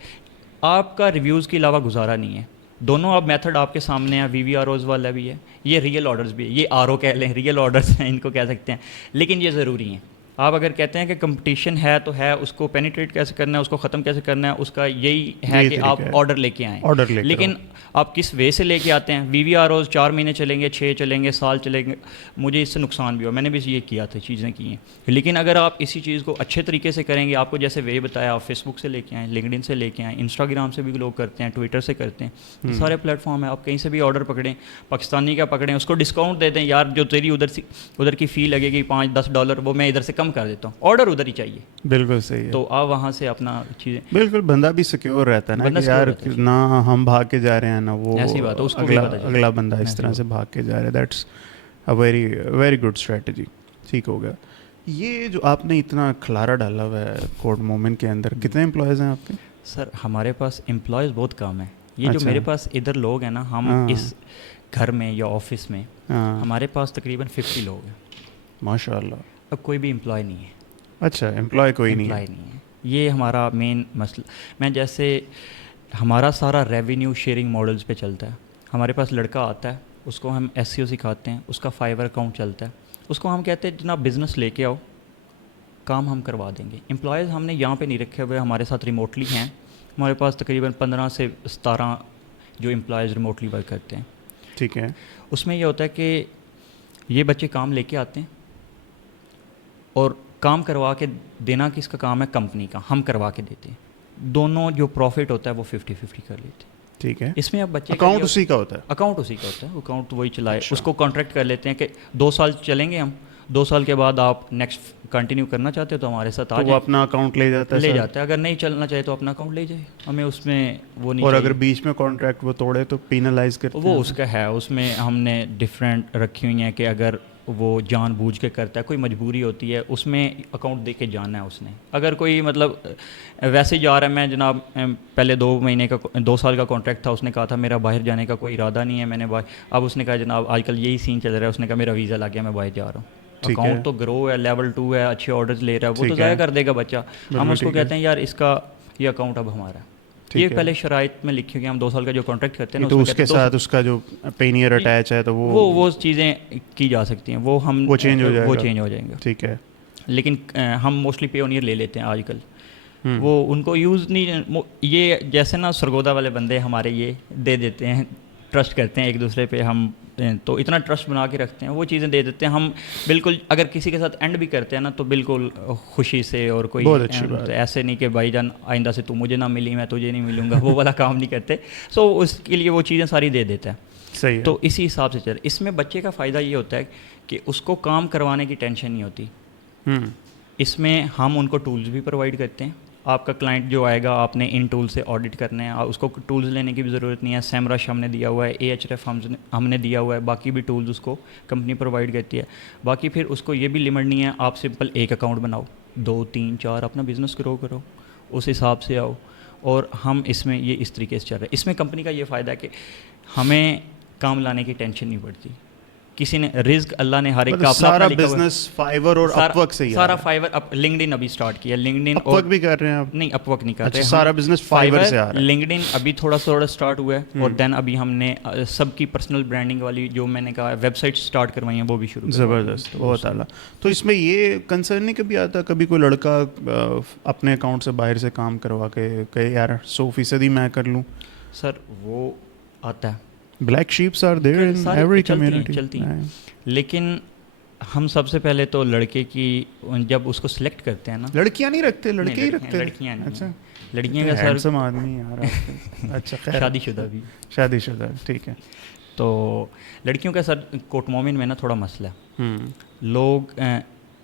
آپ کا ریویوز کے علاوہ گزارا نہیں ہے. دونوں اب میتھڈ آپ کے سامنے ہیں, VVROs والا بھی ہے, یہ ریئل آرڈرز بھی ہے, یہ RO کہہ لیں, ریئل آرڈرز ہیں ان کو کہہ سکتے ہیں, لیکن یہ ضروری ہیں. آپ اگر کہتے ہیں کہ کمپٹیشن ہے تو ہے, اس کو پینیٹریٹ کیسے کرنا ہے, اس کو ختم کیسے کرنا ہے, اس کا یہی ہے کہ آپ آرڈر لے کے آئیں. لیکن آپ کس وے سے لے کے آتے ہیں. VVROs 4 مہینے چلیں گے, 6 چلیں گے, سال چلیں گے. مجھے اس سے نقصان بھی ہوا, میں نے بھی یہ کیا تھا, چیزیں کی ہیں. لیکن اگر آپ اسی چیز کو اچھے طریقے سے کریں گے, آپ کو جیسے وے بتایا, آپ فیس بک سے لے کے آئیں, لنکڈ سے لے کے آئیں, انسٹاگرام سے بھی لوگ کرتے ہیں, ٹویٹر سے کرتے ہیں, یہ سارے پلیٹ فارم ہیں. آپ کہیں سے بھی آرڈر پکڑیں, پاکستانی کا پکڑیں, اس کو ڈسکاؤنٹ دے دیں, یار جو تیری ادھر کی فی لگے گی $5-10 وہ میں ادھر سے کم کر دیتا ہوں, آرڈر ادھر ہی چاہیے. بالکل صحیح ہے. تو آپ وہاں سے اپنا چیزیں, بالکل بندہ بھی سیکیور رہتا ہے نا کہ یار نہ ہم بھاگ کے جا رہے ہیں نا وہ اگلا بندہ اس طرح سے بھاگ کے جا رہا ہے. That's a very very good strategy. ٹھیک ہو گیا. یہ جو آپ نے اتنا کھلارا ڈالا ہوا ہے کوڈ مومنٹ کے اندر, کتنے امپلائیز ہیں آپ کے؟ سر ہمارے پاس امپلائیز بہت کم ہیں. یہ جو میرے پاس ادھر لوگ ہیں نا, ہم اس گھر میں یا آفس میں ہمارے پاس تقریباً 50 لوگ ہیں. ماشاء اللہ. اب کوئی بھی امپلائی نہیں ہے. اچھا, امپلائی کوئی نہیں ہے. یہ ہمارا مین مسئلہ. میں جیسے ہمارا سارا ریونیو شیئرنگ ماڈلز پہ چلتا ہے. ہمارے پاس لڑکا آتا ہے, اس کو ہم SEO سکھاتے ہیں, اس کا فائور اکاؤنٹ چلتا ہے, اس کو ہم کہتے ہیں جناب بزنس لے کے آؤ, کام ہم کروا دیں گے. امپلائیز ہم نے یہاں پہ نہیں رکھے ہوئے, ہمارے ساتھ ریموٹلی ہیں. ہمارے پاس تقریباً 15 سے 17 جو امپلائیز ریموٹلی ورک کرتے ہیں. ٹھیک ہے. اس میں یہ ہوتا ہے کہ یہ بچے کام لے کے آتے ہیں, اور کام کروا کے دینا کس کا کام ہے, کمپنی کا, ہم کروا کے دیتے ہیں. دونوں جو پروفٹ ہوتا ہے وہ 50-50 کر لیتے ہیں. ٹھیک ہے. اس میں اب بچے اکاؤنٹ اسی کا ہوتا ہے. اکاؤنٹ اسی کا ہوتا ہے, اکاؤنٹ وہی چلائے. اس کو کانٹریکٹ کر لیتے ہیں کہ 2 سال چلیں گے ہم, 2 سال کے بعد آپ نیکسٹ کنٹینیو کرنا چاہتے ہو تو ہمارے ساتھ آ جائیں. وہ اپنا اکاؤنٹ لے جاتا ہے. اگر نہیں چلنا چاہے تو اپنا اکاؤنٹ لے جائے, ہمیں اس میں وہ نہیں. اور اگر بیچ میں کانٹریکٹ وہ توڑے تو پینلائز کرتے ہیں. وہ اس کا ہے, اس میں ہم نے ڈفرینٹ رکھی ہوئی ہیں کہ اگر وہ جان بوجھ کے کرتا ہے, کوئی مجبوری ہوتی ہے, اس میں اکاؤنٹ دے کے جانا ہے اس نے. اگر کوئی مطلب ویسے جا رہا ہے, میں جناب پہلے 2 سال کا کانٹریکٹ تھا, اس نے کہا تھا میرا باہر جانے کا کوئی ارادہ نہیں ہے, میں نے اب اس نے کہا جناب آج کل یہی سین چل رہا ہے, اس نے کہا میرا ویزا لگ گیا, میں باہر جا رہا ہوں, اکاؤنٹ تو گرو ہے, لیول 2 ہے, اچھے آرڈرز لے رہا ہے, وہ تو ضائع کر دے گا بچہ. ہم اس کو کہتے ہیں یار اس کا یہ اکاؤنٹ اب ہمارا ہے. یہ پہلے شرائط میں لکھی ہوئی, ہم 2 سال کا جو کانٹریکٹ کرتے ہیں نا, تو اس کے ساتھ اس کا جو پینیئر اٹیچ ہے تو وہ چیزیں کی جا سکتی ہیں, وہ ہم وہ چینج ہو جائیں گے. ٹھیک ہے. لیکن ہم موسٹلی پیونیئر لے لیتے ہیں آج کل. وہ ان کو یوز نہیں, یہ جیسے نا سرگودا والے بندے ہمارے یہ دے دیتے ہیں, ٹرسٹ کرتے ہیں ایک دوسرے پہ, ہم تو اتنا ٹرسٹ بنا کے رکھتے ہیں, وہ چیزیں دے دیتے ہیں. ہم بالکل اگر کسی کے ساتھ اینڈ بھی کرتے ہیں نا تو بالکل خوشی سے, اور کوئی ایسے نہیں کہ بھائی جان آئندہ سے تو مجھے نہ ملی میں تجھے نہیں ملوں گا, وہ والا کام نہیں کرتے. سو اس کے لیے وہ چیزیں ساری دے دیتا ہے. صحیح. تو اسی حساب سے چل. اس میں بچے کا فائدہ یہ ہوتا ہے کہ اس کو کام کروانے کی ٹینشن نہیں ہوتی. اس میں ہم ان کو ٹولز بھی پرووائڈ کرتے ہیں. آپ کا کلائنٹ جو آئے گا, آپ نے ان ٹول سے آڈٹ کرنا ہے, اس کو ٹولز لینے کی بھی ضرورت نہیں ہے. سیمرش ہم نے دیا ہوا ہے, AHREF ہم نے دیا ہوا ہے, باقی بھی ٹولز اس کو کمپنی پرووائڈ کرتی ہے. باقی پھر اس کو یہ بھی لمٹ نہیں ہے, آپ سمپل ایک اکاؤنٹ بناؤ, 2 3 4 اپنا بزنس گرو کرو, اس حساب سے آؤ. اور ہم اس میں یہ اس طریقے سے چل رہے ہیں. اس میں کمپنی کا یہ فائدہ ہے کہ ہمیں کام لانے کی ٹینشن نہیں پڑتی. کسی نے رزق اللہ نے ہر ایک کا اپنا سارا بزنس فائور اور اپ ورک سے ہی سارا فائور. لنکڈ ان ابھی اسٹارٹ کیا, لنکڈ ان اپ ورک بھی کر رہے ہیں آپ؟ نہیں, اپ ورک نہیں کر رہے, سارا بزنس فائور سے آ رہا ہے. لنکڈ ان ابھی تھوڑا اسٹارٹ ہوا ہے, اور دین ابھی ہم نے سب کی پرسنل برانڈنگ والی جو میں نے کہا ویب سائٹ اسٹارٹ کروائی ہیں وہ بھی شروع. زبردست, بہت اعلیٰ. تو اس میں یہ کنسرن نہیں کبھی آتا کبھی کوئی لڑکا اپنے اکاؤنٹ سے باہر سے کام کروا کے کہ یار 100% میں کر لوں؟ سر وہ آتا ہے, black sheeps are there in every community, چلتی ہیں. لیکن ہم سب سے پہلے تو لڑکے کی جب اس کو سلیکٹ کرتے ہیں نا, لڑکیاں نہیں رکھتے, لڑکے ہی رکھتے ہیں. لڑکیاں نہیں. اچھا, لڑکیاں کا سر ہینڈسم آدمی یار. اچھا, شادی شدہ بھی. شادی شدہ, ٹھیک ہے. تو لڑکیوں کا سر کوٹ مومن میں نا تھوڑا مسئلہ ہے, لوگ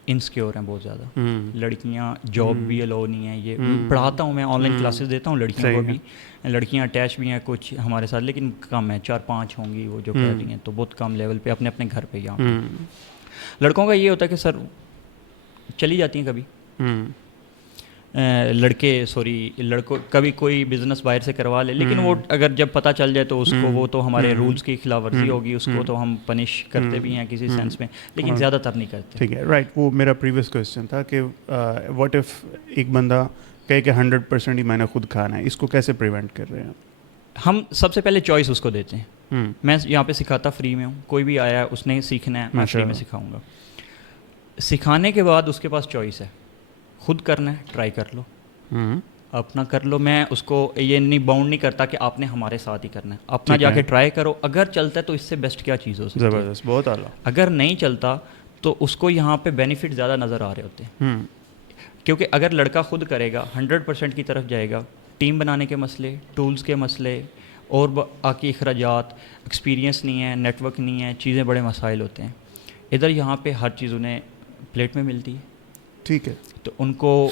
انسیکیور ہیں بہت زیادہ. لڑکیاں جاب بھی الاؤ نہیں ہے. یہ پڑھاتا ہوں میں, آن لائن کلاسز دیتا ہوں لڑکیوں کو بھی. لڑکیاں اٹیچ بھی ہیں کچھ ہمارے ساتھ, لیکن کم ہے, 4-5 ہوں گی وہ جو کر رہی ہیں, تو بہت کم لیول پہ اپنے اپنے گھر پہ. یہاں لڑکوں کا یہ ہوتا ہے کہ سر چلی جاتی ہیں کبھی لڑکوں کبھی کوئی بزنس باہر سے کروا لے, لیکن وہ اگر جب پتہ چل جائے تو اس کو وہ تو ہمارے رولز کی خلاف ورزی ہوگی, اس کو تو ہم پنش کرتے بھی ہیں کسی سینس میں, لیکن زیادہ تر نہیں کرتے. ٹھیک ہے, رائٹ. وہ میرا پریویس کویسچن تھا کہ واٹ ایف ایک بندہ کہے کہ 100% ہی میں نے خود کھانا ہے, اس کو کیسے پریونٹ کر رہے ہیں؟ ہم سب سے پہلے چوائس اس کو دیتے ہیں. میں یہاں پہ سکھاتا فری میں ہوں, کوئی بھی آیا ہے اس نے سیکھنا ہے, میں فری میں سکھاؤں گا. سکھانے کے بعد اس کے پاس چوائس ہے, خود کرنا ہے ٹرائی کر لو, اپنا کر لو. میں اس کو یہ نہیں باؤنڈ نہیں کرتا کہ آپ نے ہمارے ساتھ ہی کرنا ہے, اپنا جا کے ٹرائی کرو. اگر چلتا ہے تو اس سے بیسٹ کیا چیز ہو سکتی ہے. زبردست, بہت اعلیٰ. اگر نہیں چلتا تو اس کو یہاں پہ بینیفٹ زیادہ نظر آ رہے ہوتے ہیں, کیونکہ اگر لڑکا خود کرے گا 100% کی طرف جائے گا, ٹیم بنانے کے مسئلے, ٹولز کے مسئلے, اور باقی اخراجات, ایکسپیرینس نہیں ہے, نیٹ ورک نہیں ہے, چیزیں بڑے مسائل ہوتے ہیں. ادھر یہاں پہ ہر چیز انہیں پلیٹ میں ملتی ہے. ٹھیک ہے, تو ان کو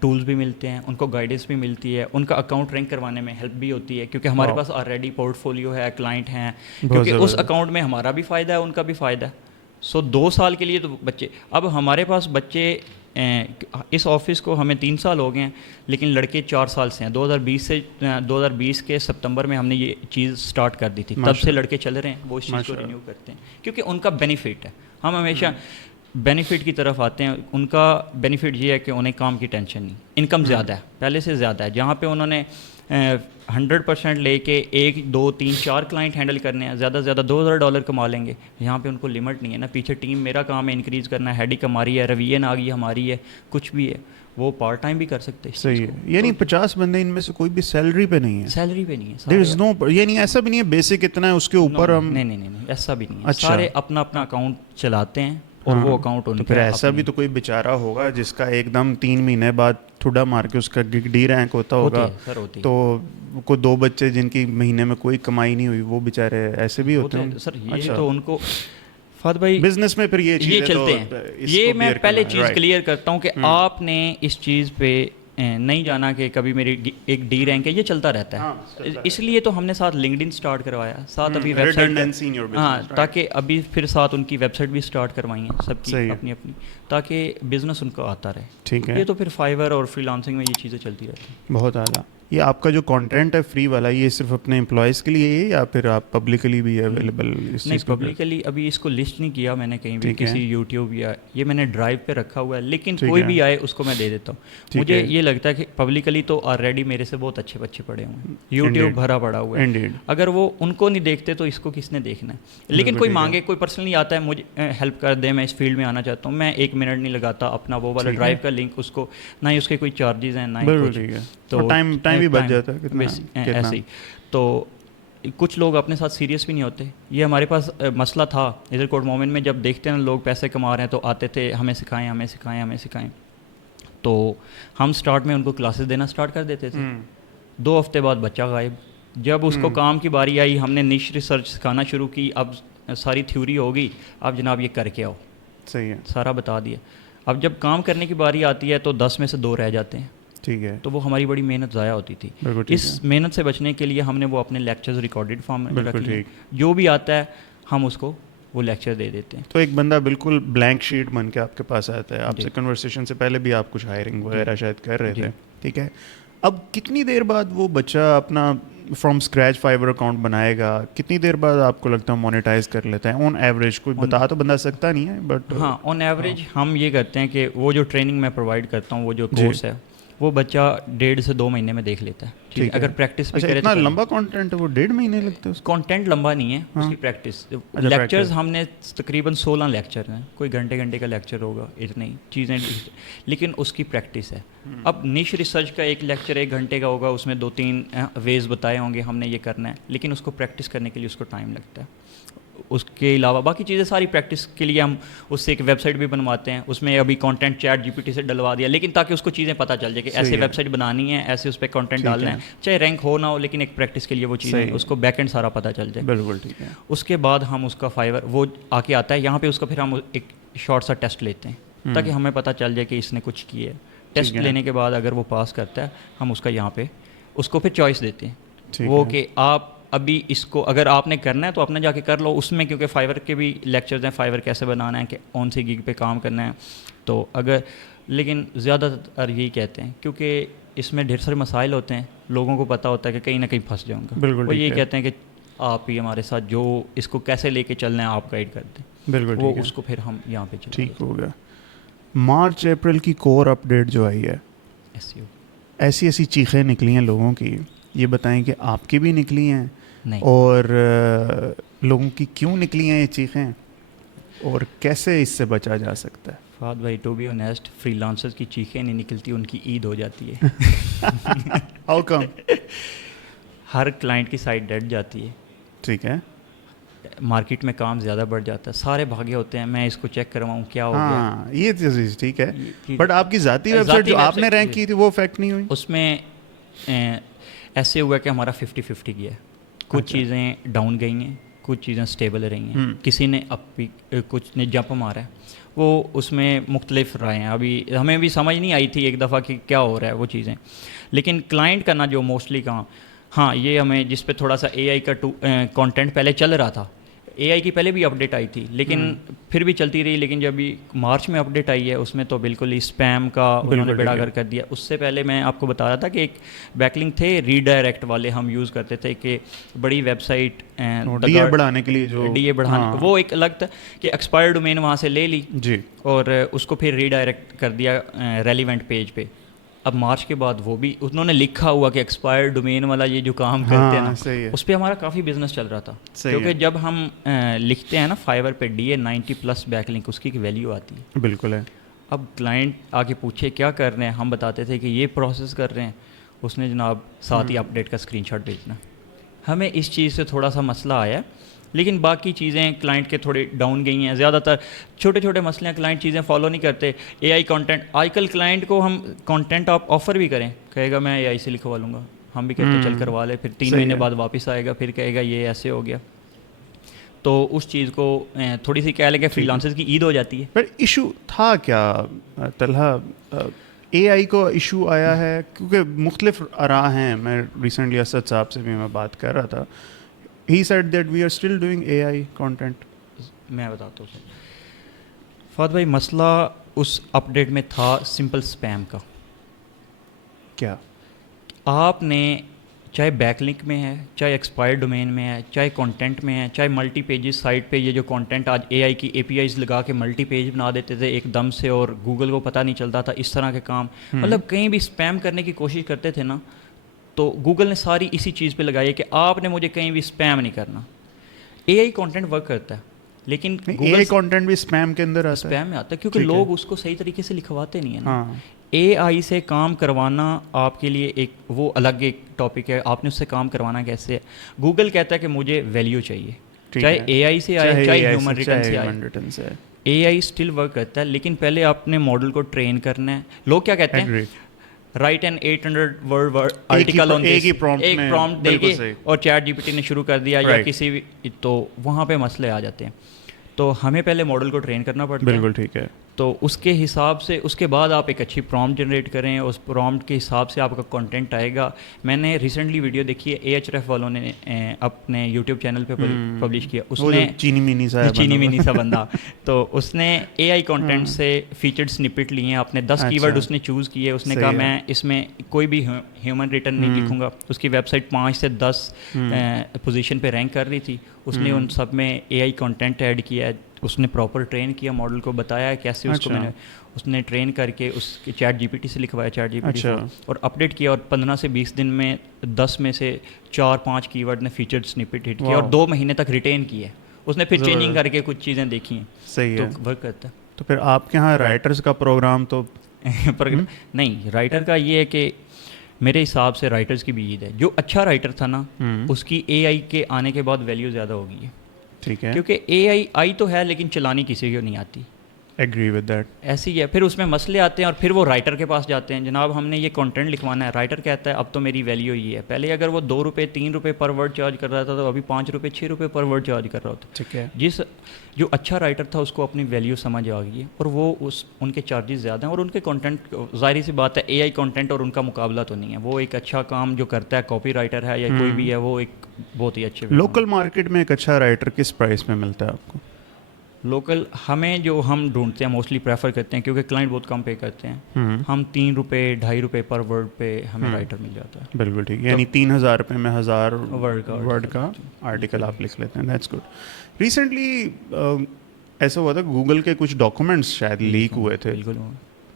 ٹولز بھی ملتے ہیں, ان کو گائیڈنس بھی ملتی ہے, ان کا اکاؤنٹ رینک کروانے میں ہیلپ بھی ہوتی ہے, کیونکہ ہمارے پاس آلریڈی پورٹ فولیو ہے, کلائنٹ ہیں, کیونکہ اس اکاؤنٹ میں ہمارا بھی فائدہ ہے, ان کا بھی فائدہ ہے. سو 2 سال کے لیے تو بچے, اب ہمارے پاس بچے اس آفس کو ہمیں 3 سال ہو گئے ہیں, لیکن لڑکے 4 سال سے ہیں. 2020 کے ستمبر میں ہم نے یہ چیز سٹارٹ کر دی تھی, تب سے لڑکے چل رہے ہیں, وہ اس چیز کو رینیو کرتے ہیں, کیونکہ ان کا بینیفٹ ہے. ہم ہمیشہ بینیفٹ کی طرف آتے ہیں. ان کا بینیفٹ یہ ہے کہ انہیں کام کی ٹینشن نہیں, انکم زیادہ ہے, پہلے سے زیادہ ہے. جہاں پہ انہوں نے 100% لے کے 1 2 3 4 کلائنٹ ہینڈل کرنے ہیں, زیادہ سے زیادہ $2,000 کما لیں گے. یہاں پہ ان کو لمٹ نہیں ہے نا, پیچھے ٹیم میرا کام ہے انکریز کرنا, ہیڈ ایک ہماری ہے, رویین آ گئی ہماری ہے, کچھ بھی ہے, وہ پارٹ ٹائم بھی کر سکتے ہیں. صحیح ہے. یعنی 50 بندے ان میں سے کوئی بھی سیلری پہ نہیں ہے, سیلری پہ نہیں ہے, دیر از نو, یعنی ایسا بھی نہیں ہے بیسک اتنا ہے اس کے اوپر ہم, نہیں ایسا بھی نہیں ہے. سارے اپنا اپنا اکاؤنٹ چلاتے ہیں, اور وہ اکاؤنٹ ان کا. پھر ایسا بھی تو کوئی بیچارہ ہوگا جس کا ایک دم 3 مہینے بعد ٹھڈا مار کے اس کا ڈی رینک ہوتا ہوگا, تو کو 2 بچے جن کی مہینے میں کوئی کمائی نہیں ہوئی, وہ بیچارے ایسے بھی ہوتے ہیں. سر یہ تو ان کو فہد بھائی بزنس میں پھر یہ چلتے ہیں. یہ میں پہلے چیز کلیئر کرتا ہوں کہ آپ نے اس چیز پہ نہیں جانا کہ کبھی میری ایک ڈی رینک ہے, یہ چلتا رہتا ہے. اس لیے تو ہم نے ساتھ لنکڈ ان اسٹارٹ کروایا, ساتھ ابھی ویب سائٹ, ہاں, تاکہ ابھی پھر ساتھ ان کی ویب سائٹ بھی اسٹارٹ کروائی ہیں سب کی اپنی اپنی, تاکہ بزنس ان کو آتا رہے. ٹھیک ہے, یہ تو پھر فائور اور فری لانسنگ میں یہ چیزیں چلتی رہتی ہیں. بہت اعلیٰ. یہ آپ کا جو کانٹینٹ ہے فری والا یہ صرف اپنے امپلائیز کے لیے ہے یا پھر آپ پبلکلی بھی اویلیبل اس نہیں چیز کو؟ پبلکلی ابھی اس کو لسٹ نہیں کیا میں نے کہیں بھی ٹھیک ہے. کسی یوٹیوب یا یہ میں نے ڈرائیو پہ رکھا ہوا ہے, لیکن ٹھیک کوئی ہے. بھی آئے اس کو میں دے دیتا ہوں. ٹھیک مجھے ہے. یہ لگتا ہے کہ پبلکلی تو آلریڈی میرے سے بہت اچھے بچے پڑے ہوئے ہیں, یوٹیوب Indeed. بھرا پڑا ہوا ہے. Indeed. اگر وہ ان کو نہیں دیکھتے تو اس کو کس نے دیکھنا ہے. لیکن کوئی مانگے, کوئی پرسنلی آتا ہے مجھے ہیلپ کر دے, میں اس فیلڈ میں آنا چاہتا ہوں, میں 1 منٹ نہیں لگاتا, اپنا وہ والا ڈرائیو کا لنک اس کو, نہ ہی اس کے کوئی چارجز ہیں نہ ہی کچھ, تو ٹائم بھی بچ جاتا ہے کتنا ایسے ہی. تو کچھ لوگ اپنے ساتھ سیریس بھی نہیں ہوتے. یہ ہمارے پاس مسئلہ تھا ادھر کوٹ مومن میں, جب دیکھتے ہیں لوگ پیسے کما رہے ہیں تو آتے تھے ہمیں سکھائیں ہمیں سکھائیں ہمیں سکھائیں. تو ہم سٹارٹ میں ان کو کلاسز دینا سٹارٹ کر دیتے تھے. 2 ہفتے بعد بچہ غائب. جب اس کو کام کی باری آئی, ہم نے نیش ریسرچ سکھانا شروع کی. اب ساری تھیوری ہوگی, اب جناب یہ کر کے آؤ, صحیح ہے, سارا بتا دیا. اب جب کام کرنے کی باری آتی ہے تو 10 میں سے 2 رہ جاتے ہیں. ٹھیک ہے, تو وہ ہماری بڑی محنت ضائع ہوتی تھی. اس محنت سے بچنے کے لیے ہم نے وہ اپنے لیکچرز ریکارڈڈ فارم میں رکھ لیے. جو بھی آتا ہے ہم اس کو وہ لیکچر دے دیتے ہیں. تو ایک بندہ بالکل بلینک شیٹ بن کے آپ کے پاس آتا ہے, آپ سے کنورسیشن سے پہلے بھی آپ کچھ ہائرنگ وغیرہ شاید کر رہے تھے, ٹھیک ہے. اب کتنی دیر بعد وہ بچہ اپنا فرام اسکریچ فائبر اکاؤنٹ بنائے گا, کتنی دیر بعد آپ کو لگتا ہے مونیٹائز کر لیتا ہے آن ایوریج؟ کوئی بتا تو بندہ سکتا نہیں ہے بٹ ہاں آن ایوریج ہم یہ کرتے ہیں کہ وہ جو ٹریننگ میں پرووائڈ کرتا ہوں, وہ جو کورس ہے وہ بچہ 1.5 سے 2 مہینے میں دیکھ لیتا ہے. ٹھیک ہے, اگر پریکٹس بھی کرے. اتنا لمبا کانٹینٹ ہے وہ 1.5 مہینے لگتے ہیں؟ کانٹینٹ لمبا نہیں ہے, اس کی پریکٹس. لیکچرز ہم نے تقریباً 16 لیکچر ہیں, کوئی گھنٹے کا لیکچر ہوگا, اتنی چیزیں, لیکن اس کی پریکٹس ہے. اب نیش ریسرچ کا ایک لیکچر 1 گھنٹے کا ہوگا, اس میں 2-3 ویز بتائے ہوں گے ہم نے یہ کرنا ہے, لیکن اس کو پریکٹس کرنے کے لیے اس کو ٹائم لگتا ہے. اس کے علاوہ باقی چیزیں ساری پریکٹس کے لیے ہم اس سے ایک ویب سائٹ بھی بنواتے ہیں. اس میں ابھی کانٹینٹ چیٹ GPT سے ڈلوا دیا, لیکن تاکہ اس کو چیزیں پتہ چل جائے کہ ایسے ویب سائٹ بنانی ہے, ایسے اس پہ کانٹینٹ ڈالنا ہے, چاہے رینک ہو نہ ہو, لیکن ایک پریکٹس کے لیے وہ چیزیں اس کو بیک اینڈ سارا پتہ چل جائے. بالکل ٹھیک ہے. اس کے بعد ہم اس کا فائیور وہ آ کے آتا ہے یہاں پہ, اس کا پھر ہم ایک شارٹ سا ٹیسٹ لیتے ہیں تاکہ ہمیں پتہ چل جائے کہ اس نے کچھ کیا ہے. ٹیسٹ لینے کے بعد اگر وہ پاس کرتا ہے, ہم اس کا یہاں پہ اس کو پھر چوائس دیتے ہیں, وہ کہ آپ ابھی اس کو اگر آپ نے کرنا ہے تو اپنا جا کے کر لو. اس میں کیونکہ فائیور کے بھی لیکچرز ہیں, فائیور کیسے بنانا ہے, کہ کون سی گیگ پہ کام کرنا ہے. تو اگر لیکن زیادہ تر یہی کہتے ہیں کیونکہ اس میں ڈھیر سارے مسائل ہوتے ہیں, لوگوں کو پتہ ہوتا ہے کہ کہیں نہ کہیں پھنس جاؤں گا. وہ یہی کہتے ہیں کہ آپ ہی ہمارے ساتھ جو اس کو کیسے لے کے چلنا ہے آپ گائیڈ کر دیں. بالکل وہ اس کو پھر ہم یہاں پہ ٹھیک ہو گیا. مارچ اپریل کی کور اپڈیٹ جو آئی ہے, ایسی چیخیں نکلی ہیں لوگوں کی, یہ بتائیں کہ آپ کی بھی نکلی ہیں اور لوگوں کی کیوں نکلی ہیں یہ چیخیں, اور کیسے اس سے بچا جا سکتا ہے؟ فہد بھائی to be honest freelancers کی چیخیں نہیں نکلتی, ان کی عید ہو جاتی ہے. How come? ہر کلائنٹ کی سائٹ ڈٹ جاتی ہے. ٹھیک ہے, مارکیٹ میں کام زیادہ بڑھ جاتا ہے, سارے بھاگے ہوتے ہیں, میں اس کو چیک کرواؤں کیا ہو گیا. ہاں یہ چیز ٹھیک ہے, بٹ آپ کی ذاتی ویب سائٹ جو آپ نے رینک کی تھی وہ افیکٹ نہیں ہوئی؟ اس میں ایسے ہوا کہ ہمارا 50-50 گیا ہے. کچھ چیزیں ڈاؤن گئی ہیں, کچھ چیزیں اسٹیبل رہی ہیں, کسی نے اپ کچھ نے جمپ مارا ہے. وہ اس میں مختلف رائے ہیں. ابھی ہمیں بھی سمجھ نہیں آئی تھی ایک دفعہ کہ کیا ہو رہا ہے وہ چیزیں, لیکن کلائنٹ کا نا جو موسٹلی کہاں, ہاں یہ ہمیں جس پہ تھوڑا سا AI کا کانٹینٹ پہلے چل رہا تھا, AI کی پہلے بھی اپڈیٹ آئی تھی لیکن پھر بھی چلتی رہی, لیکن جب بھی مارچ میں اپڈیٹ آئی ہے اس میں تو بالکل ہی اسپیم کا انہوں نے بیڑا گرک کر دیا. اس سے پہلے میں آپ کو بتا رہا تھا کہ ایک بیک لنک تھے ری ڈائریکٹ والے ہم یوز کرتے تھے, کہ بڑی ویب سائٹ DA بڑھانے کے لیے, جو DA بڑھانے, وہ ایک الگ تھا کہ ایکسپائر ڈومین وہاں سے لے لی جی, اور اس کو پھر ری ڈائریکٹ کر دیا ریلیونٹ پیج پہ. اب مارچ کے بعد وہ بھی انہوں نے لکھا ہوا کہ ایکسپائر ڈومین والا یہ جو کام کرتے ہیں نا, اس پہ ہمارا کافی بزنس چل رہا تھا. کیونکہ جب ہم لکھتے ہیں نا فائیور پہ DA 90+ بیک لنک, اس کی ایک ویلیو آتی ہے. بالکل ہے. اب کلائنٹ آگے پوچھے کیا کر رہے ہیں, ہم بتاتے تھے کہ یہ پروسیس کر رہے ہیں, اس نے جناب ساتھ ہی اپڈیٹ کا اسکرین شاٹ بھیجنا. ہمیں اس چیز سے تھوڑا سا مسئلہ آیا, لیکن باقی چیزیں کلائنٹ کے تھوڑے ڈاؤن گئی ہیں. زیادہ تر چھوٹے چھوٹے مسئلے ہیں, کلائنٹ چیزیں فالو نہیں کرتے. AI کانٹینٹ آج کل کلائنٹ کو ہم کانٹینٹ آپ آفر بھی کریں, کہے گا میں AI سے لکھوا لوں گا, ہم بھی کہتے ہیں چل کروا لے, پھر 3 مہینے بعد واپس آئے گا, پھر کہے گا یہ ایسے ہو گیا. تو اس چیز کو تھوڑی سی کہہ لیں کہ فری لانسرز کی عید ہو جاتی ہے. پر ایشو تھا کیا طلحہ؟ AI کو ایشو آیا ہے کیونکہ مختلف آراء ہیں. میں ریسنٹلی اسد صاحب سے بھی میں بات کر رہا تھا, he said that we are still doing AI content. میں بتاتا ہوں سر فہد بھائی, مسئلہ اس اپڈیٹ میں تھا سمپل اسپیم کا. کیا آپ نے چاہے بیک لنک میں ہے، چاہے ایکسپائر ڈومین میں ہے، چاہے کانٹینٹ میں ہے، چاہے ملٹی پیجز سائٹ پہ یہ جو کانٹینٹ آج اے آئی کی اے پی آئیز لگا کے ملٹی پیج بنا دیتے تھے ایک دم سے اور گوگل کو پتہ نہیں چلتا تھا، اس طرح کے کام مطلب کہیں بھی اسپیم کرنے کی کوشش کرتے تھے نا، تو گوگل نے ساری اسی چیز پہ لگائی ہے کہ آپ نے مجھے کہیں بھی اسپیم نہیں کرنا. اے آئی کانٹینٹ ورک کرتا ہے لیکن گوگل کانٹینٹ بھی اسپیم کے اندر آتا ہے، اسپیم میں آتا ہے کیونکہ لوگ اس کو صحیح طریقے سے لکھواتے نہیں ہیں نا. ہاں اے آئی سے کام کروانا آپ کے لیے ایک وہ الگ ایک ٹاپک ہے، آپ نے اس سے کام کروانا کیسے ہے. گوگل کہتا ہے کہ مجھے ویلیو چاہیے، چاہے اے آئی سے آئے چاہے ہیومن ریٹن سے آئے، اے آئی اسٹل ورک کرتا ہے. لیکن پہلے آپ نے ماڈل کو ٹرین کرنا ہے. لوگ کیا کہتے ہیں write an 800 word article on this, ایک پرومپٹ دے کے اور چیٹ جی پی ٹی نے شروع کر دیا یا کسی بھی، تو وہاں پہ مسئلے آ جاتے ہیں. تو ہمیں پہلے ماڈل کو ٹرین کرنا پڑتا ہے. بالکل ٹھیک ہے. تو اس کے حساب سے اس کے بعد آپ ایک اچھی پرومپٹ جنریٹ کریں، اس پرومپٹ کے حساب سے آپ کا کنٹینٹ آئے گا. میں نے ریسنٹلی ویڈیو دیکھی ہے، اے ایچ ایف والوں نے اپنے یوٹیوب چینل پہ پبلش کیا. اس نے چینی مینی سا بندہ تو اس نے اے آئی کانٹینٹ سے فیچرڈ سنپٹ لیے ہیں. آپ نے 10 کی ورڈ اس نے چوز کیے. اس نے کہا میں اس میں کوئی بھی ہیومن ریٹن نہیں لکھوں گا. اس کی ویب سائٹ 5 سے 10 پوزیشن پہ رینک کر رہی تھی. اس نے ان سب میں اے آئی کانٹینٹ ایڈ کیا ہے. اس نے پراپر ٹرین کیا ماڈل کو، بتایا ہے کیسے اس کو میں نے اس نے ٹرین کر کے اس کے چیٹ جی پی ٹی سے لکھوایا، چیٹ جی پی ٹی اور اپڈیٹ کیا. اور 15 سے 20 دن میں 10 میں سے 4-5 کی ورڈ نے فیچرڈ سنپٹ ہٹ کیا اور 2 مہینے تک ریٹین کیا ہے. اس نے پھر چینجنگ کر کے کچھ چیزیں دیکھی ہیں. صحیح ہے، ورک کرتا ہے. تو پھر آپ کے یہاں رائٹرز کا پروگرام تو نہیں، رائٹر کا یہ ہے کہ میرے حساب سے رائٹرز کی بھی عید ہے. جو اچھا رائٹر تھا نا اس کی اے آئی کے آنے کے بعد ویلیو زیادہ ہو گئی ہے. ٹھیک ہے، کیونکہ اے آئی تو ہے لیکن چلانی کسی کو نہیں آتی. Agree with that. ایسی ہے. پھر اس میں مسئلے آتے ہیں اور پھر وہ رائٹر کے پاس جاتے ہیں، جناب ہم نے یہ کنٹینٹ لکھوانا ہے. رائٹر کہتا ہے اب تو میری ویلیو یہ ہے. پہلے اگر وہ 2 روپے 3 روپے پر ورڈ چارج کر رہا تھا تو ابھی 5 روپے 6 روپے پر ورڈ چارج کر رہا ہوتا. ٹھیک ہے. جو اچھا رائٹر تھا اس کو اپنی ویلیو سمجھ آ گئی ہے اور وہ ان کے چارجز زیادہ ہیں اور ان کے کنٹینٹ ظاہری سی بات ہے اے آئی کنٹینٹ اور ان کا مقابلہ تو نہیں ہے. وہ ایک اچھا کام جو کرتا ہے، کاپی رائٹر ہے یا کوئی بھی ہے، وہ ایک بہت ہی اچھے. لوکل مارکیٹ میں ایک اچھا رائٹر کس پرائس میں ملتا ہے آپ کو؟ لوکل ہمیں جو ہم ڈھونڈتے ہیں موسٹلی پریفر کرتے ہیں کیونکہ کلائنٹ بہت کم پے کرتے ہیں. ہم 3 روپے 2.5 روپے پر ورڈ پہ ہمیں رائٹر مل جاتا ہے. بالکل ٹھیک. یعنی 3000 روپے میں 1000 ورڈ کا آرٹیکل آپ لکھ لیتے ہیں. That's good. ریسنٹلی ایسا ہوا تھا گوگل کے کچھ ڈاکومنٹس شاید لیک ہوئے تھے. بالکل.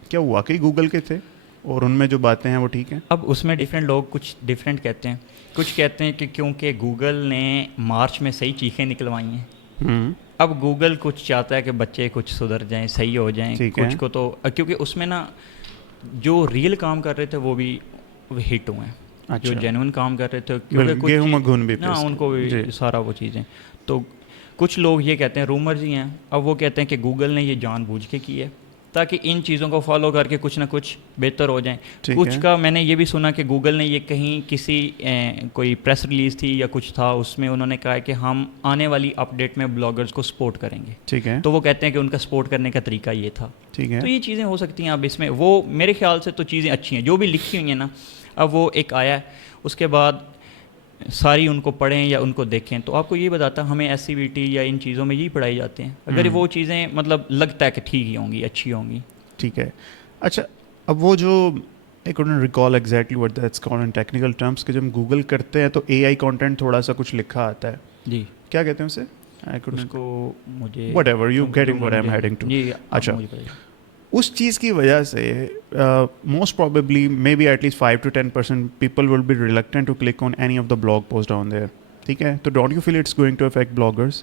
کیا واقعی گوگل کے تھے اور ان میں جو باتیں ہیں وہ ٹھیک ہیں؟ اب اس میں ڈفرینٹ لوگ کچھ ڈفرینٹ کہتے ہیں. کچھ کہتے ہیں کہ کیونکہ گوگل نے مارچ میں صحیح چیخیں نکلوائی ہیں. اب گوگل کچھ چاہتا ہے کہ بچے کچھ سدھر جائیں، صحیح ہو جائیں. کچھ کو تو کیونکہ اس میں نا جو ریئل کام کر رہے تھے وہ بھی ہٹ ہوئے ہیں. جو جینوئن کام کر رہے تھے ان کو بھی سارا وہ چیزیں. تو کچھ لوگ یہ کہتے ہیں، رومرز ہی ہیں، اب وہ کہتے ہیں کہ گوگل نے یہ جان بوجھ کے کی ہے تاکہ ان چیزوں کو فالو کر کے کچھ نہ کچھ بہتر ہو جائیں. کچھ کا میں نے یہ بھی سنا کہ گوگل نے یہ کہیں کسی کوئی پریس ریلیز تھی یا کچھ تھا، اس میں انہوں نے کہا ہے کہ ہم آنے والی اپڈیٹ میں بلاگرز کو سپورٹ کریں گے. ٹھیک ہے. تو وہ کہتے ہیں کہ ان کا سپورٹ کرنے کا طریقہ یہ تھا. ٹھیک ہے. تو یہ چیزیں ہو سکتی ہیں. اب اس میں وہ میرے خیال سے تو چیزیں اچھی ہیں جو بھی لکھی ہوئی ہیں نا. اب وہ ایک آیا ہے، اس کے بعد ساری ان کو پڑھیں یا ان کو دیکھیں تو آپ کو یہ بتاتا ہے. ہمیں ایس سی وی ٹی یا ان چیزوں میں یہی پڑھائی جاتے ہیں. اگر وہ چیزیں مطلب لگتا ہے کہ ٹھیک ہی ہوں گی، اچھی ہوں گی. ٹھیک ہے. اچھا، اب وہ جو I couldn't recall exactly what that's called in technical terms کہ جب ہم گوگل کرتے ہیں تو اے آئی کانٹینٹ تھوڑا سا کچھ لکھا آتا ہے. جی. کیا کہتے ہیں اسے؟ اس کو مجھے whatever you getting what I'm heading to. اچھا، اس چیز کی وجہ سے most probably may be at least 5 to 10% people will be reluctant to click on any of the blog post down there. ٹھیک ہے. تو don't you feel it's going to affect bloggers?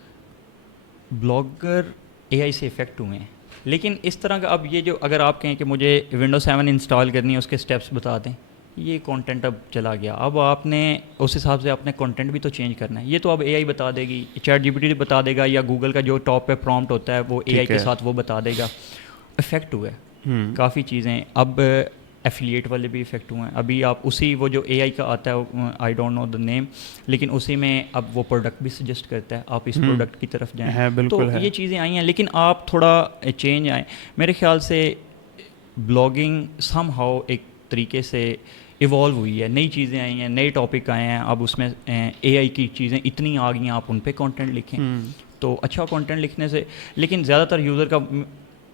Blogger A I سے affect ہوئے ہیں لیکن اس طرح کا اب یہ جو اگر آپ کہیں کہ مجھے Windows 7 انسٹال کرنی ہے، اس کے اسٹیپس بتا دیں، یہ کانٹینٹ اب چلا گیا. اب آپ نے اس حساب سے اپنے کانٹینٹ بھی تو چینج کرنا ہے. یہ تو اب اے آئی بتا دے گی، چیٹ جی پی ٹی بتا دے گا یا گوگل کا جو ٹاپ پہ پرومپٹ ہوتا ہے وہ اے آئی کے ساتھ وہ بتا دے گا. افیکٹ ہوئے کافی چیزیں. اب ایفیلیٹ والے بھی افیکٹ ہوئے ہیں. ابھی آپ اسی وہ جو اے آئی کا آتا ہے آئی ڈونٹ نو دا نیم، لیکن اسی میں اب وہ پروڈکٹ بھی سجیسٹ کرتا ہے آپ اس پروڈکٹ کی طرف جائیں. تو یہ چیزیں آئی ہیں لیکن آپ تھوڑا چینج آئیں. میرے خیال سے بلاگنگ سم ہاؤ ایک طریقے سے ایوالو ہوئی ہے. نئی چیزیں آئی ہیں، نئے ٹاپک آئے ہیں. اب اس میں اے آئی کی چیزیں اتنی آ گئی ہیں، آپ ان پہ کانٹینٹ لکھیں تو اچھا کانٹینٹ لکھنے سے. لیکن زیادہ تر یوزر کا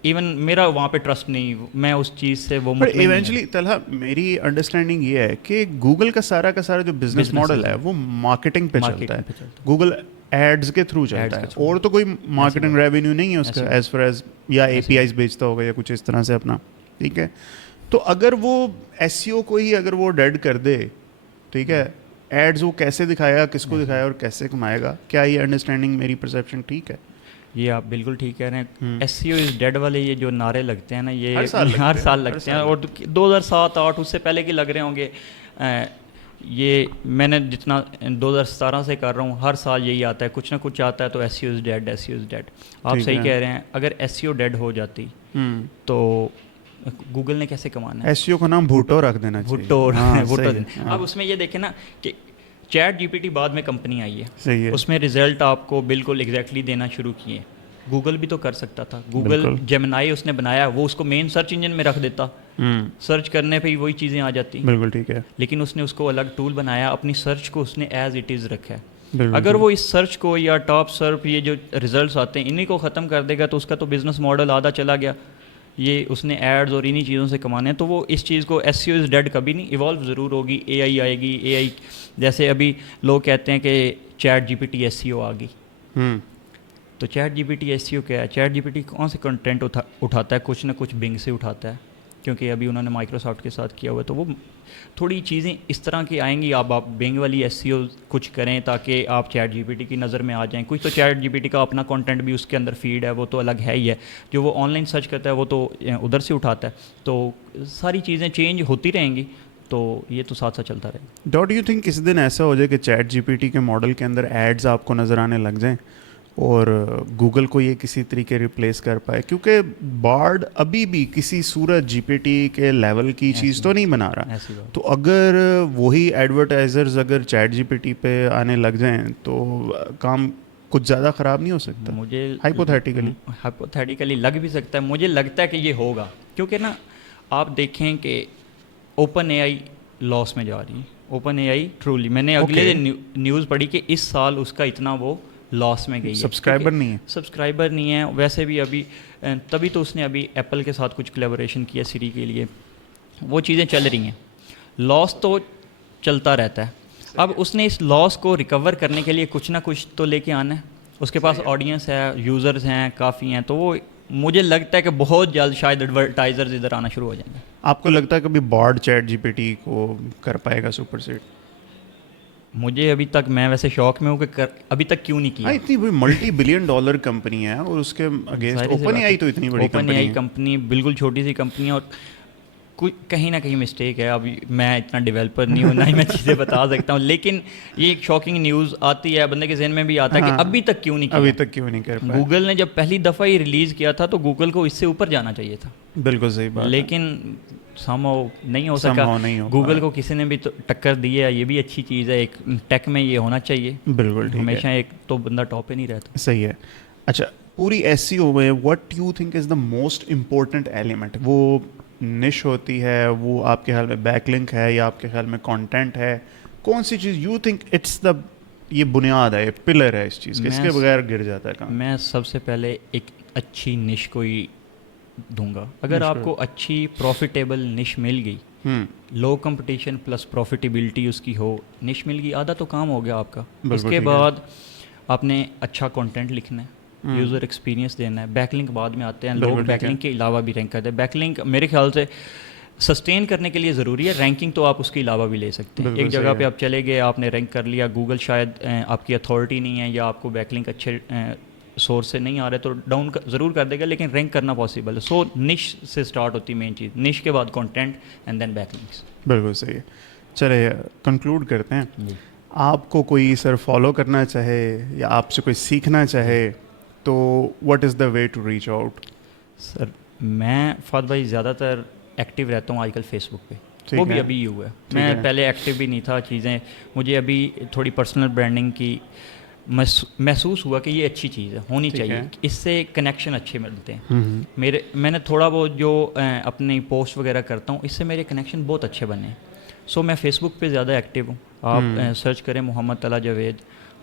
ایون میرا وہاں پہ ٹرسٹ نہیں, میں اس چیز سے وہ بٹ ایونچولی طلحہ میری انڈرسٹینڈنگ یہ ہے کہ گوگل کا سارا جو بزنس ماڈل ہے وہ مارکیٹنگ پہ چلتا ہے, گوگل ایڈز کے تھرو چلتا ہے, اور تو کوئی مارکیٹنگ ریونیو نہیں ہے اس کا ایز فار ایز, یا اے پی آئیز بیچتا ہوگا یا کچھ اس طرح سے اپنا, ٹھیک ہے. تو اگر وہ ایس سی او کو ہی اگر وہ ڈیڈ کر دے, ٹھیک ہے, ایڈز وہ کیسے دکھائے گا, کس کو دکھائے اور کیسے کمائے گا, کیا یہ انڈرسٹینڈنگ میری پرسیپشن ٹھیک ہے؟ یہ آپ بالکل ٹھیک کہہ رہے ہیں. ایس سی او از ڈیڈ والے یہ جو نعرے لگتے ہیں نا, یہ ہر سال لگتے ہیں, اور 2007-8 اس سے پہلے کے لگ رہے ہوں گے. یہ میں نے جتنا 2017 سے کر رہا ہوں, ہر سال یہی آتا ہے, کچھ نہ کچھ آتا ہے تو ایس سی او از ڈیڈ, ایس سی او از ڈیڈ. آپ صحیح کہہ رہے ہیں, اگر ایس سی او ڈیڈ ہو جاتی تو گوگل نے کیسے کمانا ہے؟ ایس سی او کا نام بھوٹو رکھ دینا چاہیے, بھوٹو دینا. اب اس میں یہ دیکھیں نا کہ چیٹ جی پی ٹی بعد میں کمپنی آئی ہے, اس میں رزلٹ آپ کو بالکل ایگزیکٹلی دینا شروع کیے. گوگل بھی تو کر سکتا تھا, گوگل جیمنائی اس نے بنایا, وہ اس کو مین سرچ انجن میں رکھ دیتا, سرچ کرنے پہ ہی وہی چیزیں آ جاتی. بالکل ٹھیک ہے. لیکن اس نے اس کو الگ ٹول بنایا, اپنی سرچ کو اس نے ایز اٹ از رکھا ہے. اگر وہ اس سرچ کو یا ٹاپ سرف یہ جو ریزلٹس آتے ہیں انہیں کو ختم کر دے گا تو اس کا تو بزنس ماڈل آدھا چلا گیا. یہ اس نے ایڈز اور انہی چیزوں سے کمانے ہیں, تو وہ اس چیز کو ایس سی او از ڈیڈ کبھی نہیں, ایوالو ضرور ہوگی. اے آئی آئے گی, اے آئی جیسے ابھی لوگ کہتے ہیں کہ chat G P T S C O آ گئی, تو chat G P T S C O کیا ہے؟ چیٹ جی پی ٹی کون سے کنٹینٹ اٹھاتا ہے؟ کچھ نہ کچھ بنگ سے اٹھاتا ہے, کیونکہ ابھی انہوں نے مائکروسافٹ کے ساتھ کیا ہوا ہے, تو وہ تھوڑی چیزیں اس طرح کی آئیں گی. آپ بنگ والی ایس سی او کچھ کریں تاکہ آپ چیٹ جی پی ٹی کی نظر میں آ جائیں. کچھ تو چیٹ جی پی ٹی کا اپنا کنٹینٹ بھی اس کے اندر فیڈ ہے, وہ تو الگ ہے ہی ہے, جو وہ آن لائن سرچ کرتا ہے وہ تو ادھر سے اٹھاتا ہے. تو ساری چیزیں چینج ہوتی رہیں گی, تو یہ تو ساتھ ساتھ چلتا رہے گا. ڈونٹ یو تھنک کسی دن ایسا ہو جائے کہ چیٹ جی پی ٹی کے ماڈل کے اندر ایڈز آپ کو نظر آنے لگ جائیں اور گوگل کو یہ کسی طریقے ریپلیس کر پائے؟ کیونکہ بارڈ ابھی بھی کسی صورت جی پی ٹی کے لیول کی چیز تو نہیں بنا رہا, تو اگر وہی ایڈورٹائزرز اگر چیٹ جی پی ٹی پہ آنے لگ جائیں تو کام کچھ زیادہ خراب نہیں ہو سکتا؟ مجھے ہائپوتھیٹیکلی لگ بھی سکتا ہے, مجھے لگتا ہے کہ یہ ہوگا, کیونکہ نا آپ دیکھیں کہ اوپن اے آئی لاس میں جا رہی ہے. اوپن اے آئی ٹرولی, میں نے اگلے دن نیوز پڑھی کہ اس سال اس کا اتنا وہ لاس میں گئی ہے, سبسکرائبر نہیں ہے. ویسے بھی ابھی تبھی تو اس نے ابھی ایپل کے ساتھ کچھ کلیبوریشن کیا سری کے لیے, وہ چیزیں چل رہی ہیں. لاس تو چلتا رہتا ہے. اب اس نے اس لاس کو ریکور کرنے کے لیے کچھ نہ کچھ تو لے کے آنا ہے. اس کے پاس آڈینس ہے, یوزرز ہیں کافی ہیں, تو وہ مجھے لگتا ہے کہ بہت جلد شاید ایڈورٹائزرز ادھر آنا شروع ہو جائیں گے. آپ کو لگتا ہے کبھی Bard chat G P T کو کر پائے گا سپر سیٹ؟ مجھے ابھی تک, میں ویسے شوق میں ہوں کہ ابھی تک کیوں نہیں کیا. اتنی بڑی ملٹی بلین ڈالر کمپنی ہے اور اس کے اگینسٹ اوپن اے آئی تو اتنی بڑی اوپن اے آئی کمپنی بالکل چھوٹی سی کمپنی ہے, اور کوئی کہیں نہ کہیں مسٹیک ہے. ابھی میں اتنا ڈیولپر نہیں ہوں, نہ ہی میں چیزیں بتا سکتا ہوں, لیکن یہ ایک شاکنگ نیوز آتی ہے, بندے کے ذہن میں بھی آتا ہے کہ ابھی تک کیوں نہیں کیا. گوگل نے جب پہلی دفعہ ہی ریلیز کیا تھا تو گوگل کو اس سے اوپر جانا چاہیے تھا. بالکل صحیح بات, لیکن سمہاؤ نہیں ہو سکا. گوگل کو کسی نے بھی ٹکر دی ہے, یہ بھی اچھی چیز ہے. ایک ٹیک میں یہ ہونا چاہیے, بالکل ہمیشہ ایک تو بندہ ٹاپ پہ نہیں رہتا. صحیح ہے. اچھا, پوری ایس سی او میں what you think is the most important element? وہ نش ہوتی ہے, وہ آپ کے خیال میں بیک لنک ہے, یا آپ کے خیال میں کانٹینٹ ہے؟ کون سی چیز یو تھنک اٹس دا, یہ بنیاد ہے, یہ پلر ہے اس چیز کے, اس کے بغیر گر جاتا ہے کام؟ میں سب سے پہلے ایک اچھی نش کو ہی دوں گا. اگر آپ کو اچھی پروفیٹیبل نش مل گئی, لو کمپٹیشن پلس پروفیٹیبلٹی اس کی ہو, نش مل گئی, آدھا تو کام ہو گیا آپ کا. اس کے بعد آپ نے اچھا کنٹینٹ لکھنا ہے, یوزر ایکسپیرینس دینا ہے. بیک لنک بعد میں آتے ہیں, لوگ بیک لنک کے علاوہ بھی رینک کرتے ہیں. بیک لنک میرے خیال سے سسٹین کرنے کے لیے ضروری ہے, رینکنگ تو آپ اس کے علاوہ بھی لے سکتے ہیں. ایک جگہ پہ آپ چلے گئے, آپ نے رینک کر لیا, گوگل شاید آپ کی اتھارٹی نہیں ہے یا آپ کو بیک لنک اچھے سورس سے نہیں آ رہے تو ڈاؤن ضرور کر دے گا, لیکن رینک کرنا پاسبل ہے. سو نش سے اسٹارٹ ہوتی مین چیز, نش کے بعد content and then backlinks. بالکل صحیح ہے. چلے کنکلوڈ کرتے ہیں. آپ کو کوئی سر فالو کرنا چاہے یا آپ سے کوئی سیکھنا چاہے تو what is the way to reach out? Sir میں فہد بھائی زیادہ تر ایکٹیو رہتا ہوں آج کل فیس بک پہ, وہ بھی ابھی ہی ہوا ہے. میں پہلے ایکٹیو بھی نہیں تھا. چیزیں مجھے ابھی تھوڑی پرسنل برانڈنگ کی محسوس ہوا کہ یہ اچھی چیز ہے, ہونی چاہیے, اس سے کنیکشن اچھے ملتے ہیں. میں نے تھوڑا بہت جو اپنی پوسٹ وغیرہ کرتا ہوں, اس سے میرے کنیکشن بہت اچھے بنے ہیں. سو میں فیس بک پہ زیادہ ایکٹیو ہوں. آپ سرچ کریں محمد Talha Javed,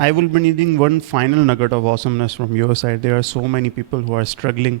I will be needing one final nugget of awesomeness from your side. There are so many people who are struggling,